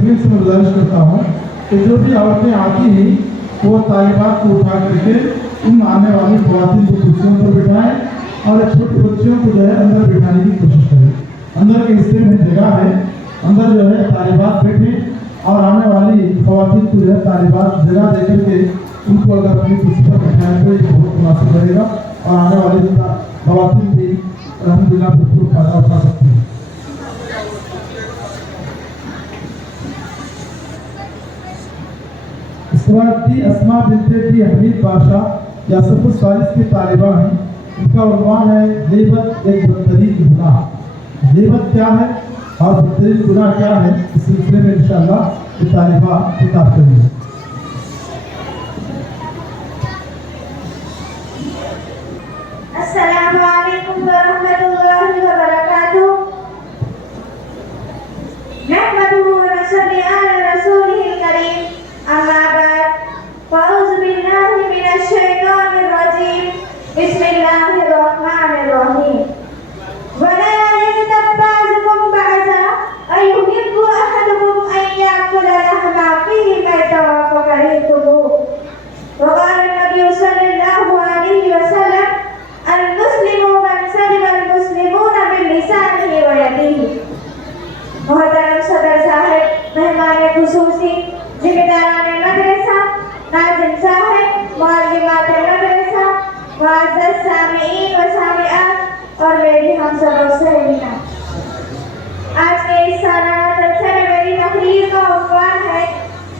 दिल से गुजारिश करता हूँ कि जो भी औरतें आती हैं वो तालिबात को उठा करके उन आने वाली ख़वातीन को कुर्सियों पर बिठाएं और छोटी बच्चियों को जो है अंदर बिठाने की कोशिश करें। अंदर के हिस्से में जगह है, अंदर जो है तालिबात बैठे और आने वाली ख़वातीन को जो है तालिबात जगह दे करके उनको अगर अपनी कुर्सी पर बैठाएं तो ये बहुत मुनासिब रहेगा और आने वाली ख़वातीन भी अल्हम्दुलिल्लाह भरपूर फायदा उठा सकती हैं। इसके बाद दी अस्मा बिन्ते दी हमीद बादशाह या सफुस सालिस की तालिबा हैं। उनका उन्वान है ग़ीबत एक बदतरीन गुनाह। ग़ीबत क्या है और बदतरीन गुनाह क्या है, इस सिलसिले में इंशाअल्लाह ये तालिबा किताब करेंगे। अस्सलामु अलैकुम व रहमतुल्लाहि व बरकातुहू। नहमदुहु व नसल्ली अला रसूलिहिल करीम। अम्मा बाद, फ़अऊज़ु बिल्लाहि मिनश शैतानिर रजीम। बिस्मिल्लाहिर रहमानिर रहीम। वला यग़्तब बअज़ुकुम बअज़ा अयुहिब्बु अहदुकुम अन याकुला लहमा अख़ीहि मैतन फ़करिहतumuह। वक़ाल नबी सल्लल्लाहु अलैहि वसल्लम अल-मुस्लिमु मन सलिमल मुस्लिमूना मिन लिसानिही व यदिही। मोहतरम सदर साहब, मेहमान खुसूसी, जिम्मेदारान मदरसा, नाज़िम साहब, मुअल्लिमात मदरसा, मुअज़्ज़ज़ सामिईन व सामिआत और मेरी हम सब सहेलियाँ, आज के इस सालाना जलसे में मेरी तकरीर का उन्वान है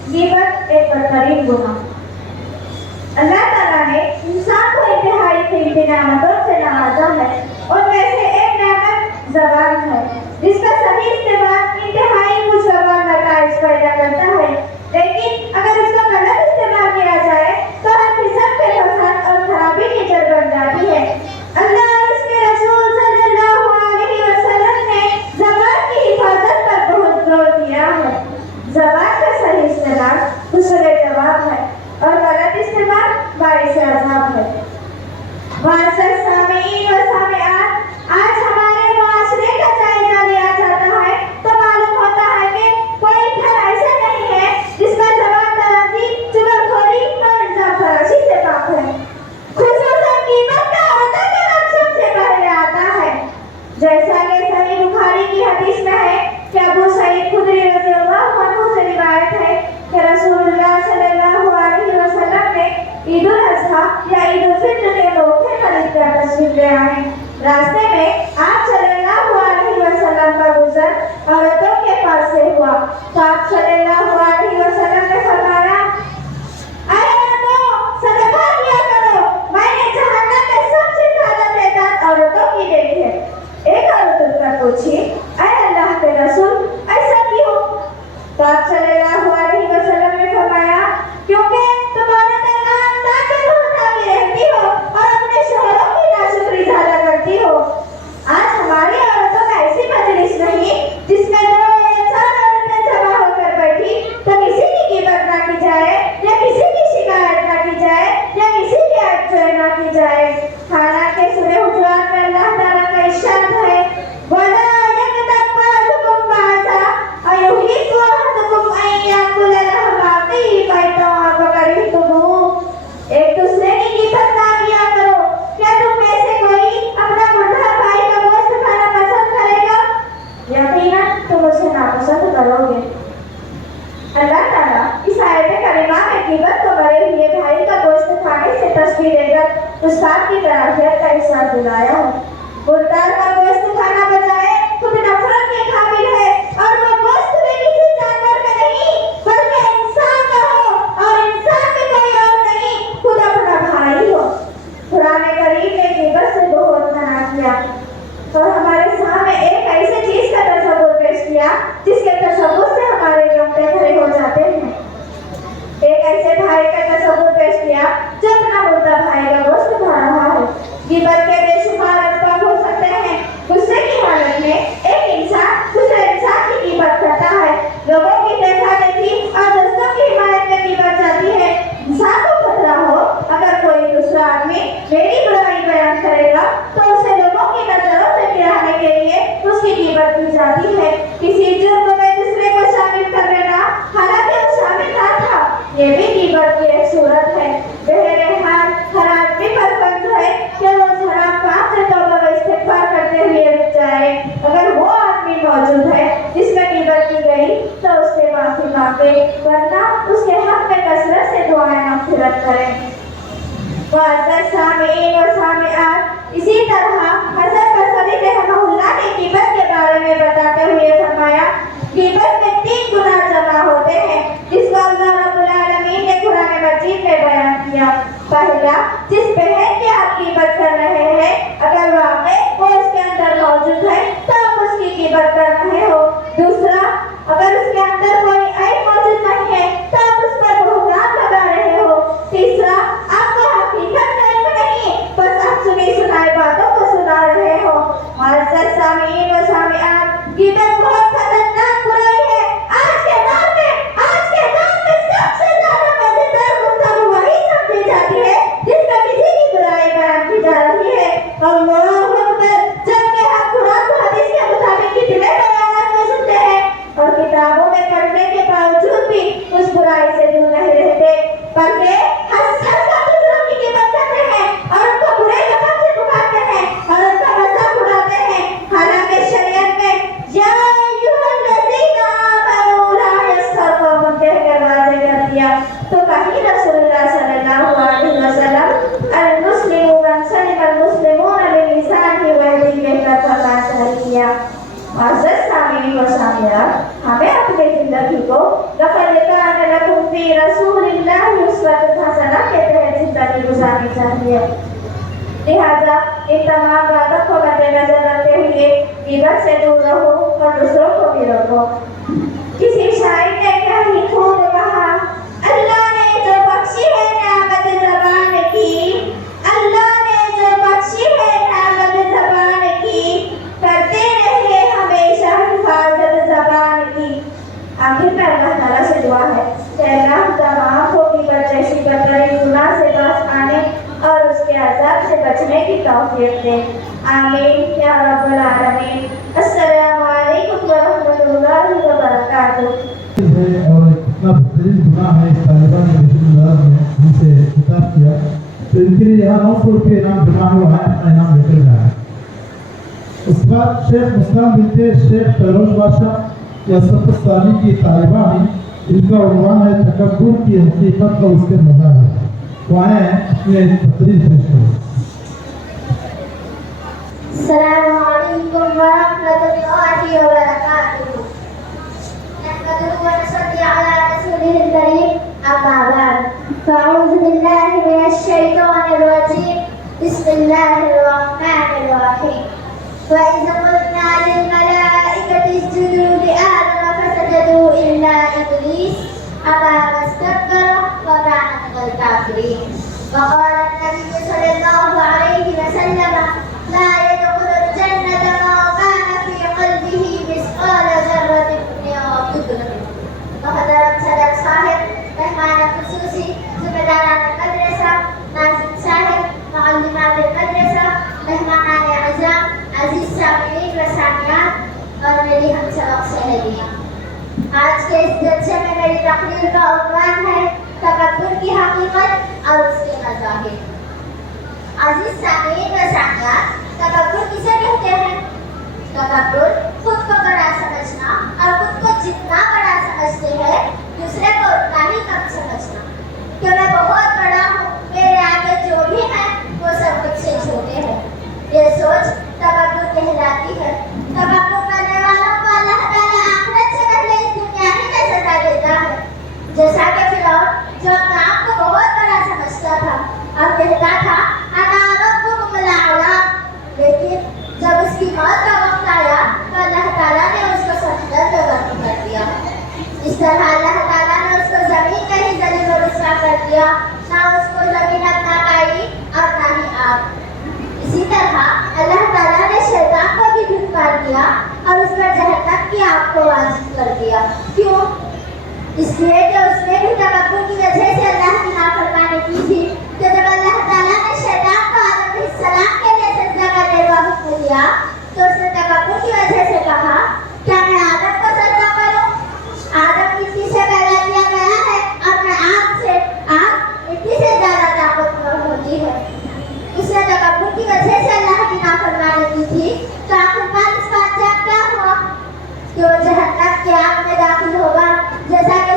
ग़ीबत एक बदतरीन गुनाह। अल्लाह ताला ने इंसान को इंतहाई कीमती नेमतों से नवाजा है और वैसे एक नेमत ज़बान है जिसका सही इस्तेमाल इंतहाई खुशगवार नताइज पैदा करता है, लेकिन अगर इसका गलत इस्तेमाल किया जाए तो हर किस्म के फसाद और खराबी की जड़ बन जाती है। अल्लाह और उसके रसूल सल्लल्लाहु अलैहि वसल्लम ने ज़बान की हिफाजत पर बहुत जोर दिया है। ज़बान का सही इस्तेमाल हुस्न जवाब है और गलत इस्तेमाल बाइस अज़ाब है। मुअज़्ज़ज़ सामिईन व सामिआत, आज हमारे मुआशरे का जायजा लिया जाता है तो मालूम होता है कि कोई घर ऐसा नहीं है जिसका ज़बान दराज़ी, चुगलखोरी और इल्ज़ाम फराशी से पाक है। खुसूसन ग़ीबत का औरतों का नाम सबसे पहले आता है। जैसा कि सही बुखारी की हदीस में है कि अबू सईद खुदरी रज़ियल्लाहु अन्हु से रिवायत है कि रसूलुल्लाह सल्लल्लाहु अलैहि वसल्लम ने ईद उल अज़हा या ईद उल फित्र के मौके पर ईदगाह तशरीफ ले आए। रास्ते में आप सल्लल्लाहु अलैहि वसल्लम का गुज़र औरतों के पास से हुआ तो आप सल्लल्लाहु अलैहि वसल्लम ने फरमाया, अरे औरतों, सदका किया करो, मैंने जहन्नम में सबसे ज़्यादा तादाद औरतों की देखी है। एक औरत उठकर पूछी, अरे अल्लाह के रसूल, ऐसा क्यों? तो आप सल्लल्लाहु अलैहि वसल्लम ने फरमाया, क्योंकि तुम औरतें नाम के भुगतानी रहती हो और अपने शोहरों की नाशुक्री ज़्यादा करती हो। आज हमारी औरतों का ऐसी मजलिस नहीं जिसमें दो या चार औरतें जमा होकर बैठी तो किसी की ग़ीबत ना की जाए या किसी की शिकायत ना की जाए या किसी की ऐब ना की जाए। हालांकि सूरह हुजुरात में अल्लाह ताला का इरशाद है, वला यग़्तब बअज़ुकुम बअज़ा अयुहिब्बु अहदुकुम अन याकुला लहमा अख़ीहि मैतन फ़करिहतumuह। एक दूसरे की ग़ीबत ना किया करो। क्या तुम में से कोई अपना मुर्दा भाई का गोश्त खाना पसंद करेगा? यकीनन तुम उसे नापसंद करोगे। अल्लाह ताला इस आयत करीमा में ग़ीबत को मरे हुए भाई का गोश्त खाने से तस्बीह देकर उस बात की कराहियत का एहसास दिलाया है। मुर्दार का गोश्त खाना बजाय खुद नफरत के काबिल है और वो गोश्त भी किसी जानवर का नहीं बल्कि इंसान का हो और इंसान भी कोई और नहीं, खुद अपना भाई हो। कुरान करीम ने ग़ीबत से बहुत मना किया और हमारे सामने एक ऐसी चीज का तस्वुर पेश किया जिसके तस्वुर से हमारे रोंगटे खड़े हो जाते हैं। एक ऐसे भाई का तस्वुर पेश किया जो अपना मुर्दा भाई का गोश्त खा रहा है। ग़ीबत के बेशुमार असबाब हो सकते हैं, मांगे, वरना उसके हक में कसरत से दुआएं मग़फ़िरत करें। मुअज़्ज़ज़ सामिईन व सामिआत, इसी तरह हज़रत बसरी रहमहुल्लाह ने ग़ीबत के बारे में बताते हुए फरमाया, ग़ीबत में 3 गुनाह जमा होते हैं, जिसको अल्लाह रब्बुल आलमीन ने कुरान मजीद में बयान किया। पहला, जिस बहन की आप ग़ीबत कर रहे हैं, अगर वाक़ई वो उसके अंदर मौजूद है तो आप उसकी ग़ीबत कर रहे हो। दूसरा, अगर उसके अंदर कोई ऐब मौजूद नहीं है तो आप उस पर बुहतान लगा रहे हो। तीसरा, आपको हकीकत का इल्म नहीं, बस आप सुनी सुनाई बातों को सुना रहे हो। मुअज़्ज़ज़ सामिईन व सामिआत, ग़ीबत बहुत खतरनाक बुराई है। आज के दौर में सबसे ज़्यादा मज़ेदार गुफ्तगू वही समझी जाती है जिसमें किसी की बुराई बयान की जा रही है। अल्लाहु अकबर, जबकि हम कुरान व हदीस के मुताबिक कितने बयानात को सुनते हैं और किताबों में पढ़ने के बावजूद भी उस बुराई से दूर नहीं रहते, बल्कि हंस कर दूसरों की ग़ीबत करते हैं और उनको बुरे लफ़ज़ से पुकारते हैं और उनका मज़ाक उड़ाते हैं। हालांकि शरीयत में या अय्युहल्लज़ीना आमनू ला यस्खर कौमुन कहकर वाज़ेह कर दिया। तो कहीं रसूलुल्लाह सल्लल्लाहु अलैहि वसल्लम अल-मुस्लिमु मन सलिम अल-मुस्लिमून मिन लिसानिही व यदिही कहकर फरमान जारी किया। मुअज़्ज़ज़ सामिईन व सामिआत, हमें अपनी ज़िंदगी को लक़द कान लकुम फ़ी रसूलिल्लाहि उस्वतुन हसना के तहत ज़िंदगी गुजारनी चाहिए। लिहाजा इन तमाम बातों को मद्देनज़र रखते हुए ग़ीबत से दूर रहो और दूसरों को भी रोको। किसी शायर ने क्या ही खूब कहा, अल्लाह ने जो बख्शी है नेमत ज़बान की, अल्लाह ने जो बख्शी है नेमत ज़बान की, करते रहे हमेशा हिफाज़त ज़बान की। आखिर में अल्लाह ताला से दुआ है कि अल्लाह तमाम को ग़ीबत जैसी बदतरीन गुनाह से बाज़ आने और उसके अज़ाब से बचने की तौफ़ीक़ दे। आमीन या रब्बल आलमीन। अस्सलामु अलैकुम व रहमतुल्लाहि व बरकातुहू। और कितना बेहतरीन गुनाह है इस तालिबा ने हमसे खिताब किया, तो इनके लिए यहाँ 900 रुपये इनाम जमा हुआ है, अपना इनाम लेकर गया। उसके बाद शेख मुस्कान बिनते शेख फैरोज बादशाह या सफ़ानी की तालिबा ने, इनका उन्वान है तकब्बुर की हकीकत और उसके मज़ाहिर। वो आए अपने बेहतरीन पेश करें। अस्सलामु अलैकुम व रहमतुल्लाहि व बरकातुहू। नहमदुहु व नसल्ली अला रसूलिहिल करीम, अम्मा बाद। फ़अऊज़ु बिल्लाहि मिनश शैतानिर रजीम, बिस्मिल्लाहिर रहमानिर रहीम। व इज़ क़ुलना लिल मलाइकति इसजुदू लिआदम फसजदू इल्ला इब्लीस अबा वस्तकबरा व कान मिनल काफ़िरीन। वक़ाल अन्नबी सल्लल्लाहु अलैहि वसल्लम ला यदखुलुल जन्नता मन कान फ़ी क़ल्बिही मिस्क़ाल ज़र्रतिन मिन किब्र। मुहतरम सदर साहिब, मेहमान ख़ुसूसी, ज़िम्मेदारान मदरसा, नाज़िम साहिब, मुअल्लिमात मदरसा, मेहमानान अज़म, अज़ीज़ सामिईन व सामिआत और मेरी हमसबक सहेलियाँ, आज के इस जलसे में मेरी तकरीर का उन्वान है तकब्बुर की हकीकत और उसके मज़ाहिर। अज़ीज़ सामिईन व सामिआत, तकब्बुर किसे कहते हैं? तकब्बुर खुद को बड़ा समझना और खुद को जितना बड़ा समझते हैं दूसरे को उतना ही कम समझना, कि मैं बहुत बड़ा हूँ, मेरे आगे जो भी है वो सब मुझसे छोटे हैं। ये सोच तकब्बुर कहलाती है। तकब्बुर करने वालों को अल्लाह ताला आखिरत से पहले इस दुनिया ही में सजा देता है। जैसा कि फिरौन जो अपने आप को बहुत बड़ा समझता था और कहता था अना रब्बुकुमुल आला, लेकिन जब उसकी मौत का वक्त आया तो अल्लाह ताला ने उसको समुंदर में बंद कर दिया। इस तरह अल्लाह ताला ने उसको ज़मीन में ही ज़लील और रुस्वा कर दिया, ना उसको ज़मीन अपना पाई और ना ही आप। इसी तरह अल्लाह ताला ने शैतान को भी धुतकार दिया और उस पर जहन्नम की आग को वाजिब कर दिया। क्यों? इसलिए कि उसने भी तकब्बुर की वजह से अल्लाह की नाफरमानी की थी। तो जब अल्लाह ताला ने शैतान को आदम अलैहिस्सलाम के लिए सजदा करने का हुक्म दिया तो उसने तकब्बुर की वजह से कहा, क्या मैं आदम को सजदा करूं? आदम मिट्टी से पैदा किया गया है और मैं आग मिट्टी से ज्यादा ताकतवर होती है। उसने तकब्बुर की वजह से अल्लाह की नाफरमानी की थी, तो आखिरकार इसका अंजाम क्या हुआ? कि वो जहन्नम की आग में दाखिल होगा, जैसा कि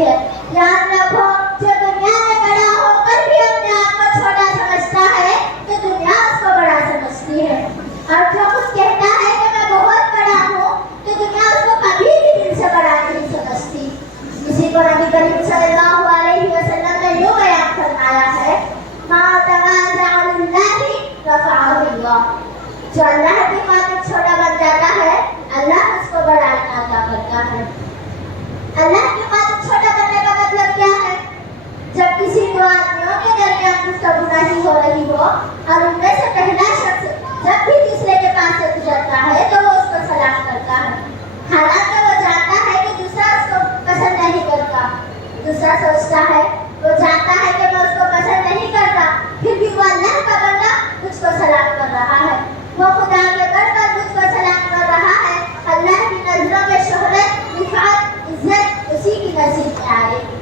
समझती है। याद रखो, जो दुनिया में बड़ा होकर भी अपने आप को छोटा समझता है तो दुनिया उसको बड़ा समझती है, और जो कुछ कहता है कि मैं बहुत बड़ा हूँ तो दुनिया उसको कभी भी दिल से बड़ा नहीं समझती। इसी को नबी करीम सल्लल्लाहु अलैहि वसल्लम ने यूं बयान फरमाया है, मा तवाज़अ लिल्लाहि रफ़अहु अल्लाह। जो अल्लाह की खातिर छोटा बन जाता है, अल्लाह उसको बड़ा अता करता है। अल्लाह की खातिर छोटा बनने का मतलब क्या है? जब किसी दो आदमियों के दरमियान गुफ्तगू नहीं हो रही हो और उनमें से पहला शख्स जब भी दूसरे के पास से गुजरता है तो वो उसको सलाम करता है, हालांकि वो जानता है कि दूसरा उसको पसंद नहीं करता। दूसरा सोचता है, वो जानता है कि मैं उसको पसंद नहीं करता, फिर भी वो अल्लाह का बंदा मुझको सलाम कर रहा है, वो खुदा के दर पर मुझको सलाम कर रहा है। अल्लाह की नजरों में शोहरत, रिफात, इज्जत उसी की नसीब में आएगी।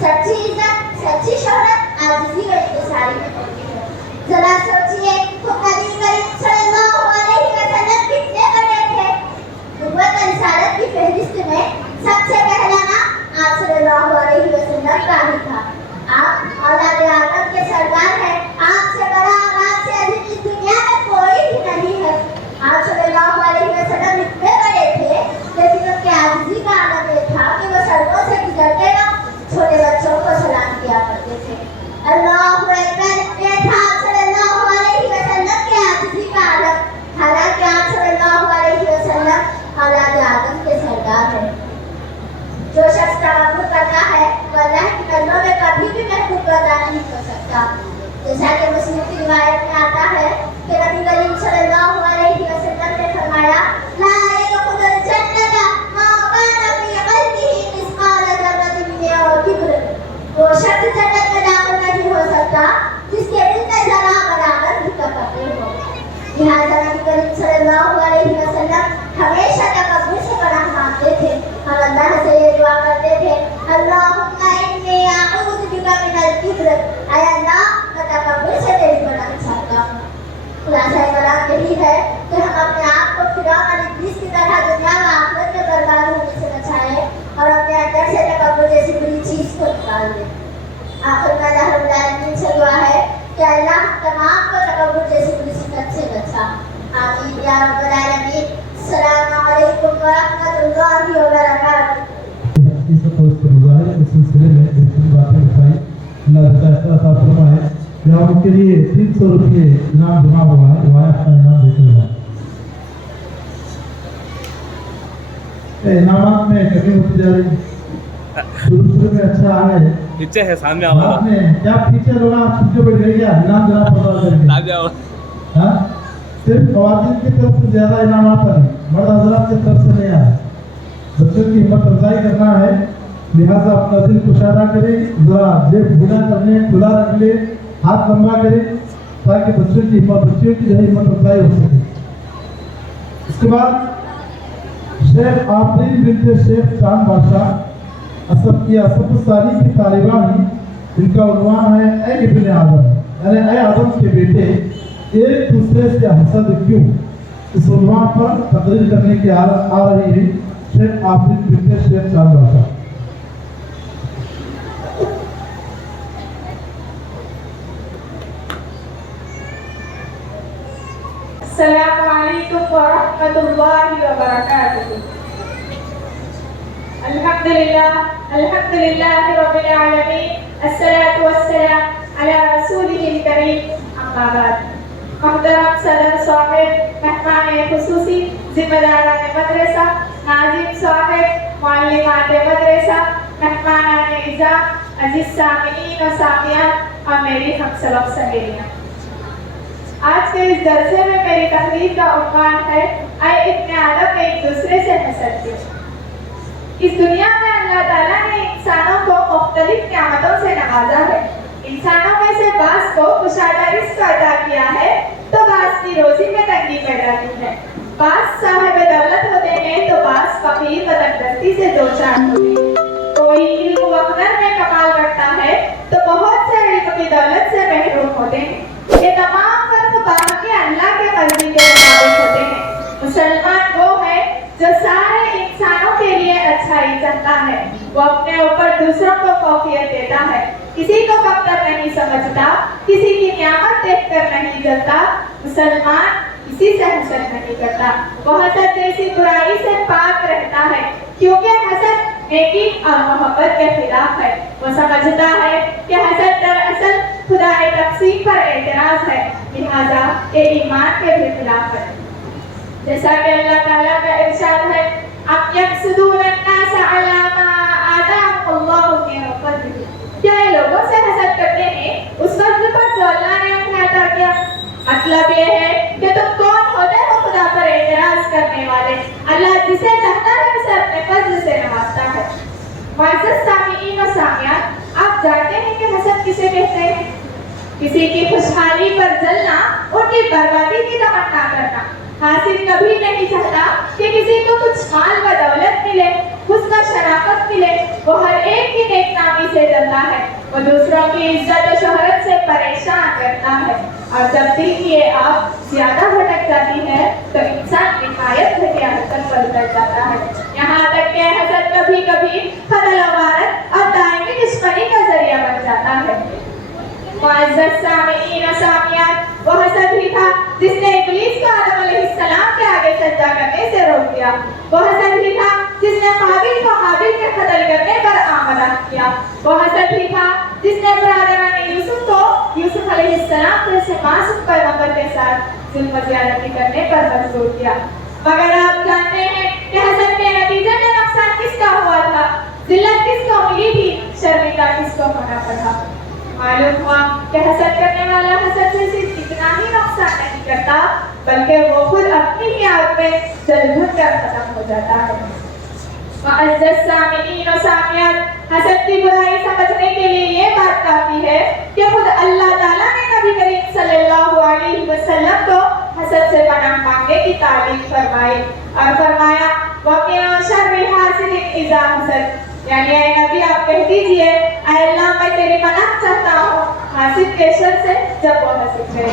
सच्ची इज्जत, सच्ची शोहरत आजिज़ी व इंकिसारी में होती है। जरा सोचिए, खुद नबी करीम सल्लल्लाहु अलैहि वसल्लम कितने बड़े थे। नबुव्वत और रिसालत की फहरिस्त में सबसे पहला नाम आप सल्लल्लाहु अलैहि वसल्लम का ही था। आप औलाद आदम के सरदार हैं, आपसे बड़ा और आपसे अजीज इस दुनिया में कोई भी नहीं है। आप सल्लल्लाहु अलैहि वसल्लम इतने बड़े थे, लेकिन उनके आजिज़ी का आलम ये था कि वो सड़कों से गुजरते वक्त छोटे बच्चों को सलाम किया करते थे। अल्लाहु अकबर, ये था आप सल्लल्लाहु अलैहि वसल्लम के आजिज़ी का आलम। हालांकि आप सल्लल्लाहु अलैहि वसल्लम औलाद आदम के सरदार हैं। जो शख्स तवक्कुल करता है वो अल्लाह की नज़रों में कभी भी महबूब पैदा नहीं कर सकता। जैसा कि मुस्लिम की रिवायत में आता है कि नबी करीम सल्लल्लाहु अलैहि वसल्लम ने फरमाया, ला यदखुलुल जन्नता मा काना फी क़ल्बिही मिस्क़ाल ज़र्रतिन मिन किब्र। वो शख्स जन्नत में दाखिल नहीं हो सकता जिसके दिल में जरा बराबर भी तकब्बुर हो। लिहाजा नबी करीम सल्लल्लाहु अलैहि वसल्लम हमेशा तकब्बुर से पनाह मांगते थे और अल्लाह से ये दुआ करते थे, अल्लाहुम्मा इन्नी अऊज़ु बिका मिनल किब्र। ऐ अल्लाह, मैं तकब्बुर से तेरी पनाह चाहता हूँ। खुलासा कलाम यही है कि हम अपने आप को फिरौन और इब्लीस की तरह दुनिया व आखिरत में बर्बाद होने से बचाएं और अपने अंदर से तकब्बुर जैसी बुरी चीज को निकाल दें। आखिर में अल्लाह रब्बुल आलमीन से दुआ है कि अल्लाह हम तमाम को तकब्बुर जैसी बुरी सिफत से बचा। आमीन या रब्बुल आलमीन। अस्सलामु अलैकुम व रहमतुल्लाहि व बरकातुहू। इस सिलसिले में दूसरी बातें बताई। अल्लाह ताला ऐसा अता फरमाए कि आप उनके लिए 300 रुपये इनाम जमा हुआ है, वो अपना इनाम देते हुए इनामात में कमी होती जा रही। शुरू में अच्छा है, पीछे है सामने आवाज आपने क्या पीछे लोग आप छुट्टी बैठ गए क्या इनाम जरा पता करके? हाँ, सिर्फ ख्वातीन की तरफ से ज्यादा इनाम आता नहीं, मर्द हजरात की तरफ से नहीं आता। बच्चों की हिम्मत अफजाई करना है, लिहाजा अपना दिल कुशादा करें, जरा जेब खुला करने खुला रख ले, हाथ लंबा करें ताकि बच्चों की जो है हिम्मत अफजाई हो सके। इसके बाद शेख आफरीन बिनते शेख चांद बादशाह असफ़ की तालिबानी, जिनका उन्वान है ऐ इब्ने आदम, यानी ऐ आदम के बेटे एक दूसरे से हसद क्यों, इस उन्वान पर तकरीर करने की आ रही है शेख आफरीन बिनते शेख चांद बादशाह। अस्सलामु अलैकुम व रहमतुल्लाहि व बरकातुहू। अल्हम्दुलिल्लाहि रब्बिल आलमीन, अस्सलातु वस्सलाम अला रसूलिहिल करीम, अम्मा बाद। मोहतरम सदर साहिब, मेहमान खुसूसी, जिम्मेदारान मदरसा, नाज़िम साहिब, मुअल्लिमात मदरसा, मेहमानान इज़्ज़त, अजीज सामिईन व सामियात और मेरी हमसलब सहेलियाँ, आज के इस जलसे में मेरी तकरीर का उन्वान है ऐ इब्ने आदम एक दूसरे से हसद क्यों। इस दुनिया में अल्लाह ताला ने इंसानों को मुख्तलिफ नियामतों से नवाजा है। इंसानों में से बास को कुशादा रिज़्क़ अता किया है तो बास की रोजी में तंगी पैदा की है। बास साहिब दौलत होते हैं तो बास फकीर व तंगदस्ती से दो चार होते हैं। कोई इल्म व हुनर में कमाल रखता है तो बहुत से इल्म की दौलत से महरूम होते हैं। ये तमाम फर्क बाकी अल्लाह के मर्जी के मुताबिक होते हैं। मुसलमान वो है जो सारे इंसानों के लिए अच्छा अच्छाई चाहता है, वो अपने ऊपर दूसरों को फौकियत देता है, किसी को कमतर नहीं समझता, किसी की नियामत देखकर नहीं जलता। मुसलमान किसी से हसद नहीं करता, वो हसद जैसी बुराई से पाक रहता है, क्योंकि हसद नेकी और मोहब्बत के खिलाफ है। वो समझता है कि हसद दरअसल खुदाए तक़सीम पर एतराज है, लिहाजा ये ईमान के भी खिलाफ है। जैसा कि अल्लाह ताला का इरशाद है, अब यहसुदून अन्नास अला मा आताहुमुल्लाहु मिन फज़लिही, क्या ये लोगों से हसद करते हैं उस फज़ल पर जो अल्लाह ने उन्हें अता किया। मतलब ये है कि तुम कौन होते हो खुदा पर एतराज करने वाले। अल्लाह जिसे चाहता है उसे अपने फज़ल से नवाजता है। मुअज़्ज़ज़ सामीईन व सामियात, आप जानते हैं कि हसद किसे कहते हैं? किसी की खुशहाली पर जलना, उनकी बर्बादी की तमन्ना करना। हासिल कभी नहीं चाहता कि किसी को कुछ माल व दौलत मिले, हुस्न शराफत मिले, वो हर एक की नेकनामी से जलता है, वो दूसरों की इज्जत और शोहरत से परेशान रहता है। और जब दिल की ये आग ज्यादा भटक जाती है तो इंसान निहायत घटिया हरकत पर उतर जाता है। यहाँ तक कि हसद कभी कभी खतल अवारत और दायमी दुश्मनी का जरिया बन जाता है। मुअज़्ज़ज़ सामीईन व सामियात, वो हसद ही था जिसने इब्लीस को आदम अलैहिस्सलाम के आगे सजदा करने से रोक दिया। वो हसद ही था जिसने काबिल को हाबिल के कत्ल करने पर आमदा किया। वो हसद ही था जिसने बरादरान यूसुफ को यूसुफ अलैहिस्सलाम जैसे मासूम पैगंबर के साथ जुल्म ज़्यादती करने पर मजबूर किया। मगर आप जानते हैं कि हसद के नतीजे में नुकसान किसका हुआ था, जिल्लत किसको मिली थी, शर्मिंदा किसको होना पड़ा। मालूम हुआ कि हसद करने वाला हसद से सिर्फ इतना ही नुकसान नहीं करता, बल्कि वो खुद अपनी ही आग में जल भुन कर खत्म हो जाता है। मुअज़्ज़ज़ सामीईन व सामियात, हसद की बुराई समझने के लिए ये बात काफी है कि खुद अल्लाह ताला ने नबी करीम सल्लल्लाहु अलैहि वसल्लम को हसद से पनाह मांगने की तालीम फरमाई और फरमाया, वक़िअ शर्रि हासिदिन इज़ा हसद, यानी ऐ नबी आप कह दीजिए, ऐ अल्लाह मैं तेरी पनाह चाहता हूँ हासिद के शर से जब वो हसद करे।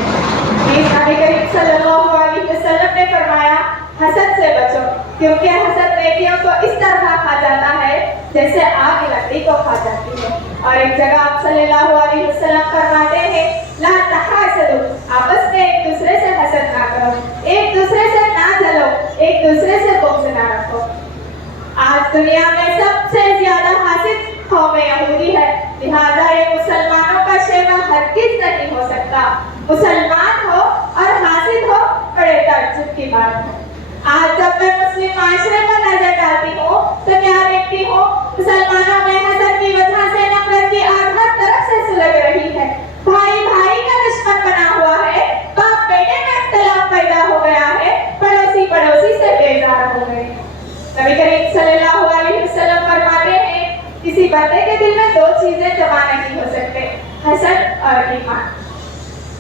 नबी करीम सल्लल्लाहु अलैहि वसल्लम ने फरमाया, हसद से बचो, क्योंकि हसद नेकियों को इस तरह खा जाता है जैसे आग लकड़ी को खा जाती है। और एक जगह आप सल्लल्लाहु अलैहि वसल्लम फरमाते हैं, ला तहासदू, आपस में एक दूसरे से हसद ना करो, एक दूसरे से ना जलो, एक दूसरे से बुग़्ज़ ना रखो। आज दुनिया में सबसे ज्यादा हासिद कौम यहूदी है, लिहाजा ये मुसलमानों का शेवा हरगिज़ नहीं हो सकता। मुसलमान हो और हासिद हो, बड़े ताज्जुब की बात है। आज जब मैं मुस्लिम माशरे पर नजर डालती हूँ तो क्या देखती हूँ, मुसलमानों में हसद की वजह से नफरत की आग हर तरफ से सुलग रही है, भाई भाई का दुश्मन बना हुआ है, बाप बेटे में इख्तिलाफ पैदा हो गया है, पड़ोसी पड़ोसी से बेजार हो गए। नबी करीम सल्लल्लाहु अलैहि वसल्लम फरमाते हैं, किसी बंदे के दिल में दो चीजें जमा नहीं हो सकते, हसद और ईमान।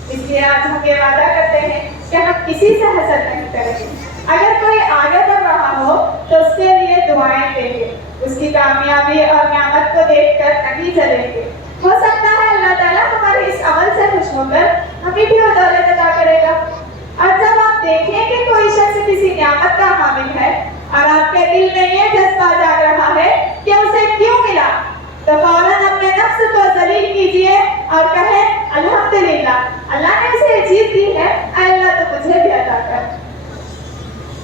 इसलिए आज हम ये वादा करते हैं कि हम किसी से हसद नहीं करेंगे। अगर कोई आगे बढ़ रहा हो तो उसके लिए दुआएं देंगे, उसकी कामयाबी और नियामत को देखकर नहीं जलेंगे। हो सकता है अल्लाह ताला हमारे इस अमल से खुश होकर हमें भी दौलत अता करेगा। और जब आप देखें कि कोई शख्स किसी नियामत का हामिल है और आपके दिल में ये जज्बा जाग रहा है कि उसे क्यों मिला, तो फौरन अपने नफ्स को जलील कीजिए और कहे, अल्हम्दुलिल्लाह, अल्लाह ने उसे चीज दी है, अल्लाह तो मुझे भी अता कर।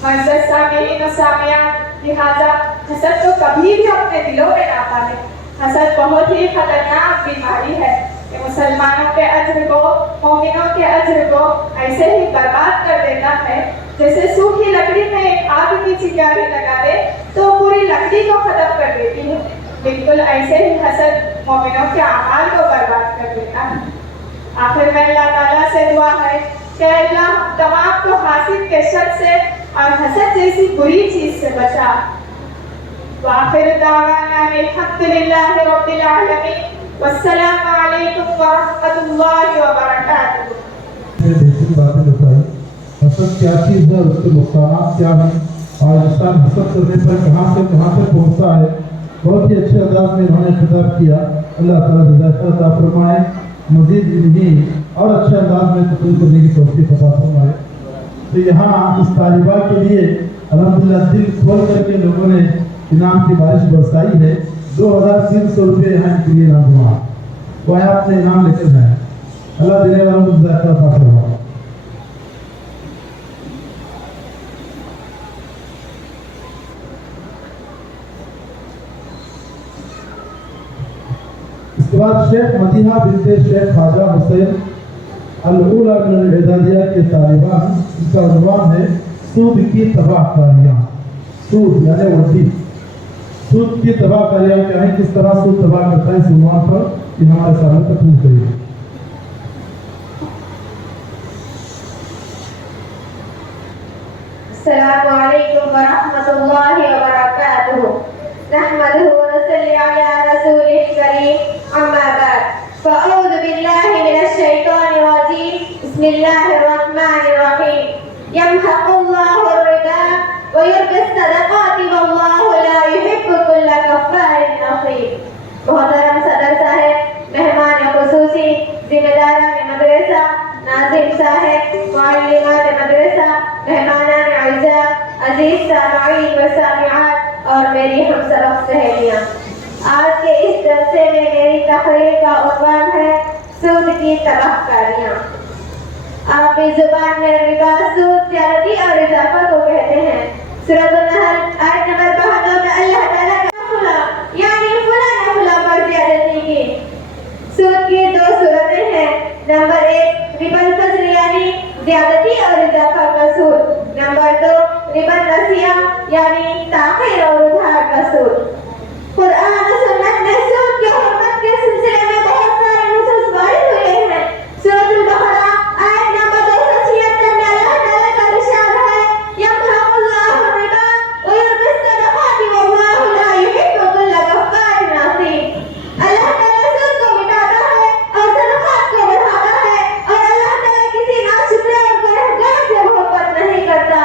मुअज़्ज़ज़ सामीईन व सामियात, लिहाजा हसद को कभी भी अपने दिलों में ना पालें। हसद बहुत ही खतरनाक बीमारी है कि मुसलमानों के अज्र को, मोमिनों के अज्र को ऐसे ही बर्बाद कर देता है जैसे सूखी लकड़ी में एक आग की चिंगारी लगा दे तो पूरी लकड़ी को खत्म कर देती है। बिल्कुल ऐसे ही हसद मोमिनों के अमाल को बर्बाद कर देता है। आखिर में अल्लाह ताला से दुआ है कि अल्लाह हम तमाम को हासिद के शर से और हसद जैसी बुरी चीज से बचा। वाखिर दावाना अल्हम्दुलिल्लाहि रब्बिल आलमीन, वस्सलामु अलैकुम व रहमतुल्लाहि व बरकातुहू। ये बेसिक बातें बताई, हसद क्या चीज़ है, उसके नुकसान क्या हैं और इंसान हसद करने पर कहाँ से पहुँचता है, बहुत ही अच्छे अंदाज में इन्होंने खिताब किया। अल्लाह ताला हिदायत अता फरमाए, मज़ीद इन्हीं और अच्छे अंदाज में तक़रीर करने की तौफ़ीक़ अता फरमाए। तो यहाँ इस तालिबा के लिए अल्हम्दुलिल्लाह दिल खोल करके लोगों ने इनाम की बारिश बरसाई है। 2300 रुपये यहाँ के लिए इनाम हुआ। वो है अपने इनाम लेकर जाए। अल्लाह देने वालों को ज़्यादा अता फरमाए। इसके बाद शेख मदीहा बिनते शेख ख्वाजा हुसैन अल-ऊला मिनल इदादिया के तालिबान, इनका उन्वान है सूद की तबाहकारियाँ। सूद यानी वड्डी, सूद की तबाहकारियाँ क्या है, किस तरह सूद तबाह करता है, इस उन्वान पर ये हमारे सामने तकलीफ करिए। अस्सलामु अलैकुम व रहमतुल्लाहि व बरकातुहू। नहमदुहु व नसल्ली अला रसूलिल करीम। अम्मा बाद। फ़अऊज़ु बिल्लाहि मिनश शैतानिर रजीम। बिस्मिल्लाहिर रहमानिर रहीम। यमहक़ुल्लाहु रिबा व युर्बि सदक़ाति वल्लाहु ला युहिब्बु कुल्ला कफ़्फ़ारिन असीम। मोहतरम सदर साहब, मेहमान खुसूसी, जिम्मेदारान मदरसा, नाज़िम साहब, मुअल्लिमात मदरसा, मेहमानान अज़ीज़ा, अज़ीज़ सामईन व सामिआत और मेरी हमसबक सहेलियाँ, आज के इस जलसे में मेरी तकरीर का उन्वान है सूद की तबाहकारियाँ। अरबी जुबान में रिबा, सूद, ज्यादती और इजाफा को कहते हैं। सूरह अन-नहल आयत नंबर 52 में अल्लाह ताला का फुला यानी फुला ने फुला पर ज्यादती की। सूद की दो सूरतें हैं। नंबर 1 रिबल फज्ल यानी ज्यादती और इजाफा का सूद। नंबर 2 रिबल नसिया यानी ताखीर और उधार का सूद। कुरान और सुन्नत में सूद की हुर्मत के सिलसिले में बहुत सारे नुसूस वारिद हुए हैं। सूरह बकरा आयत नंबर 276 में अल्लाह ताला का इरशाद है, यमहक़ुल्लाहु रिबा व युर्बि सदक़ाति वल्लाहु ला युहिब्बु कुल्ला कफ़्फ़ारिन असीम। अल्लाह ताला सूद को मिटाता है और सदक़ात को बढ़ाता है और अल्लाह ताला किसी नाशुक्र और गुनहगार से मोहब्बत नहीं करता।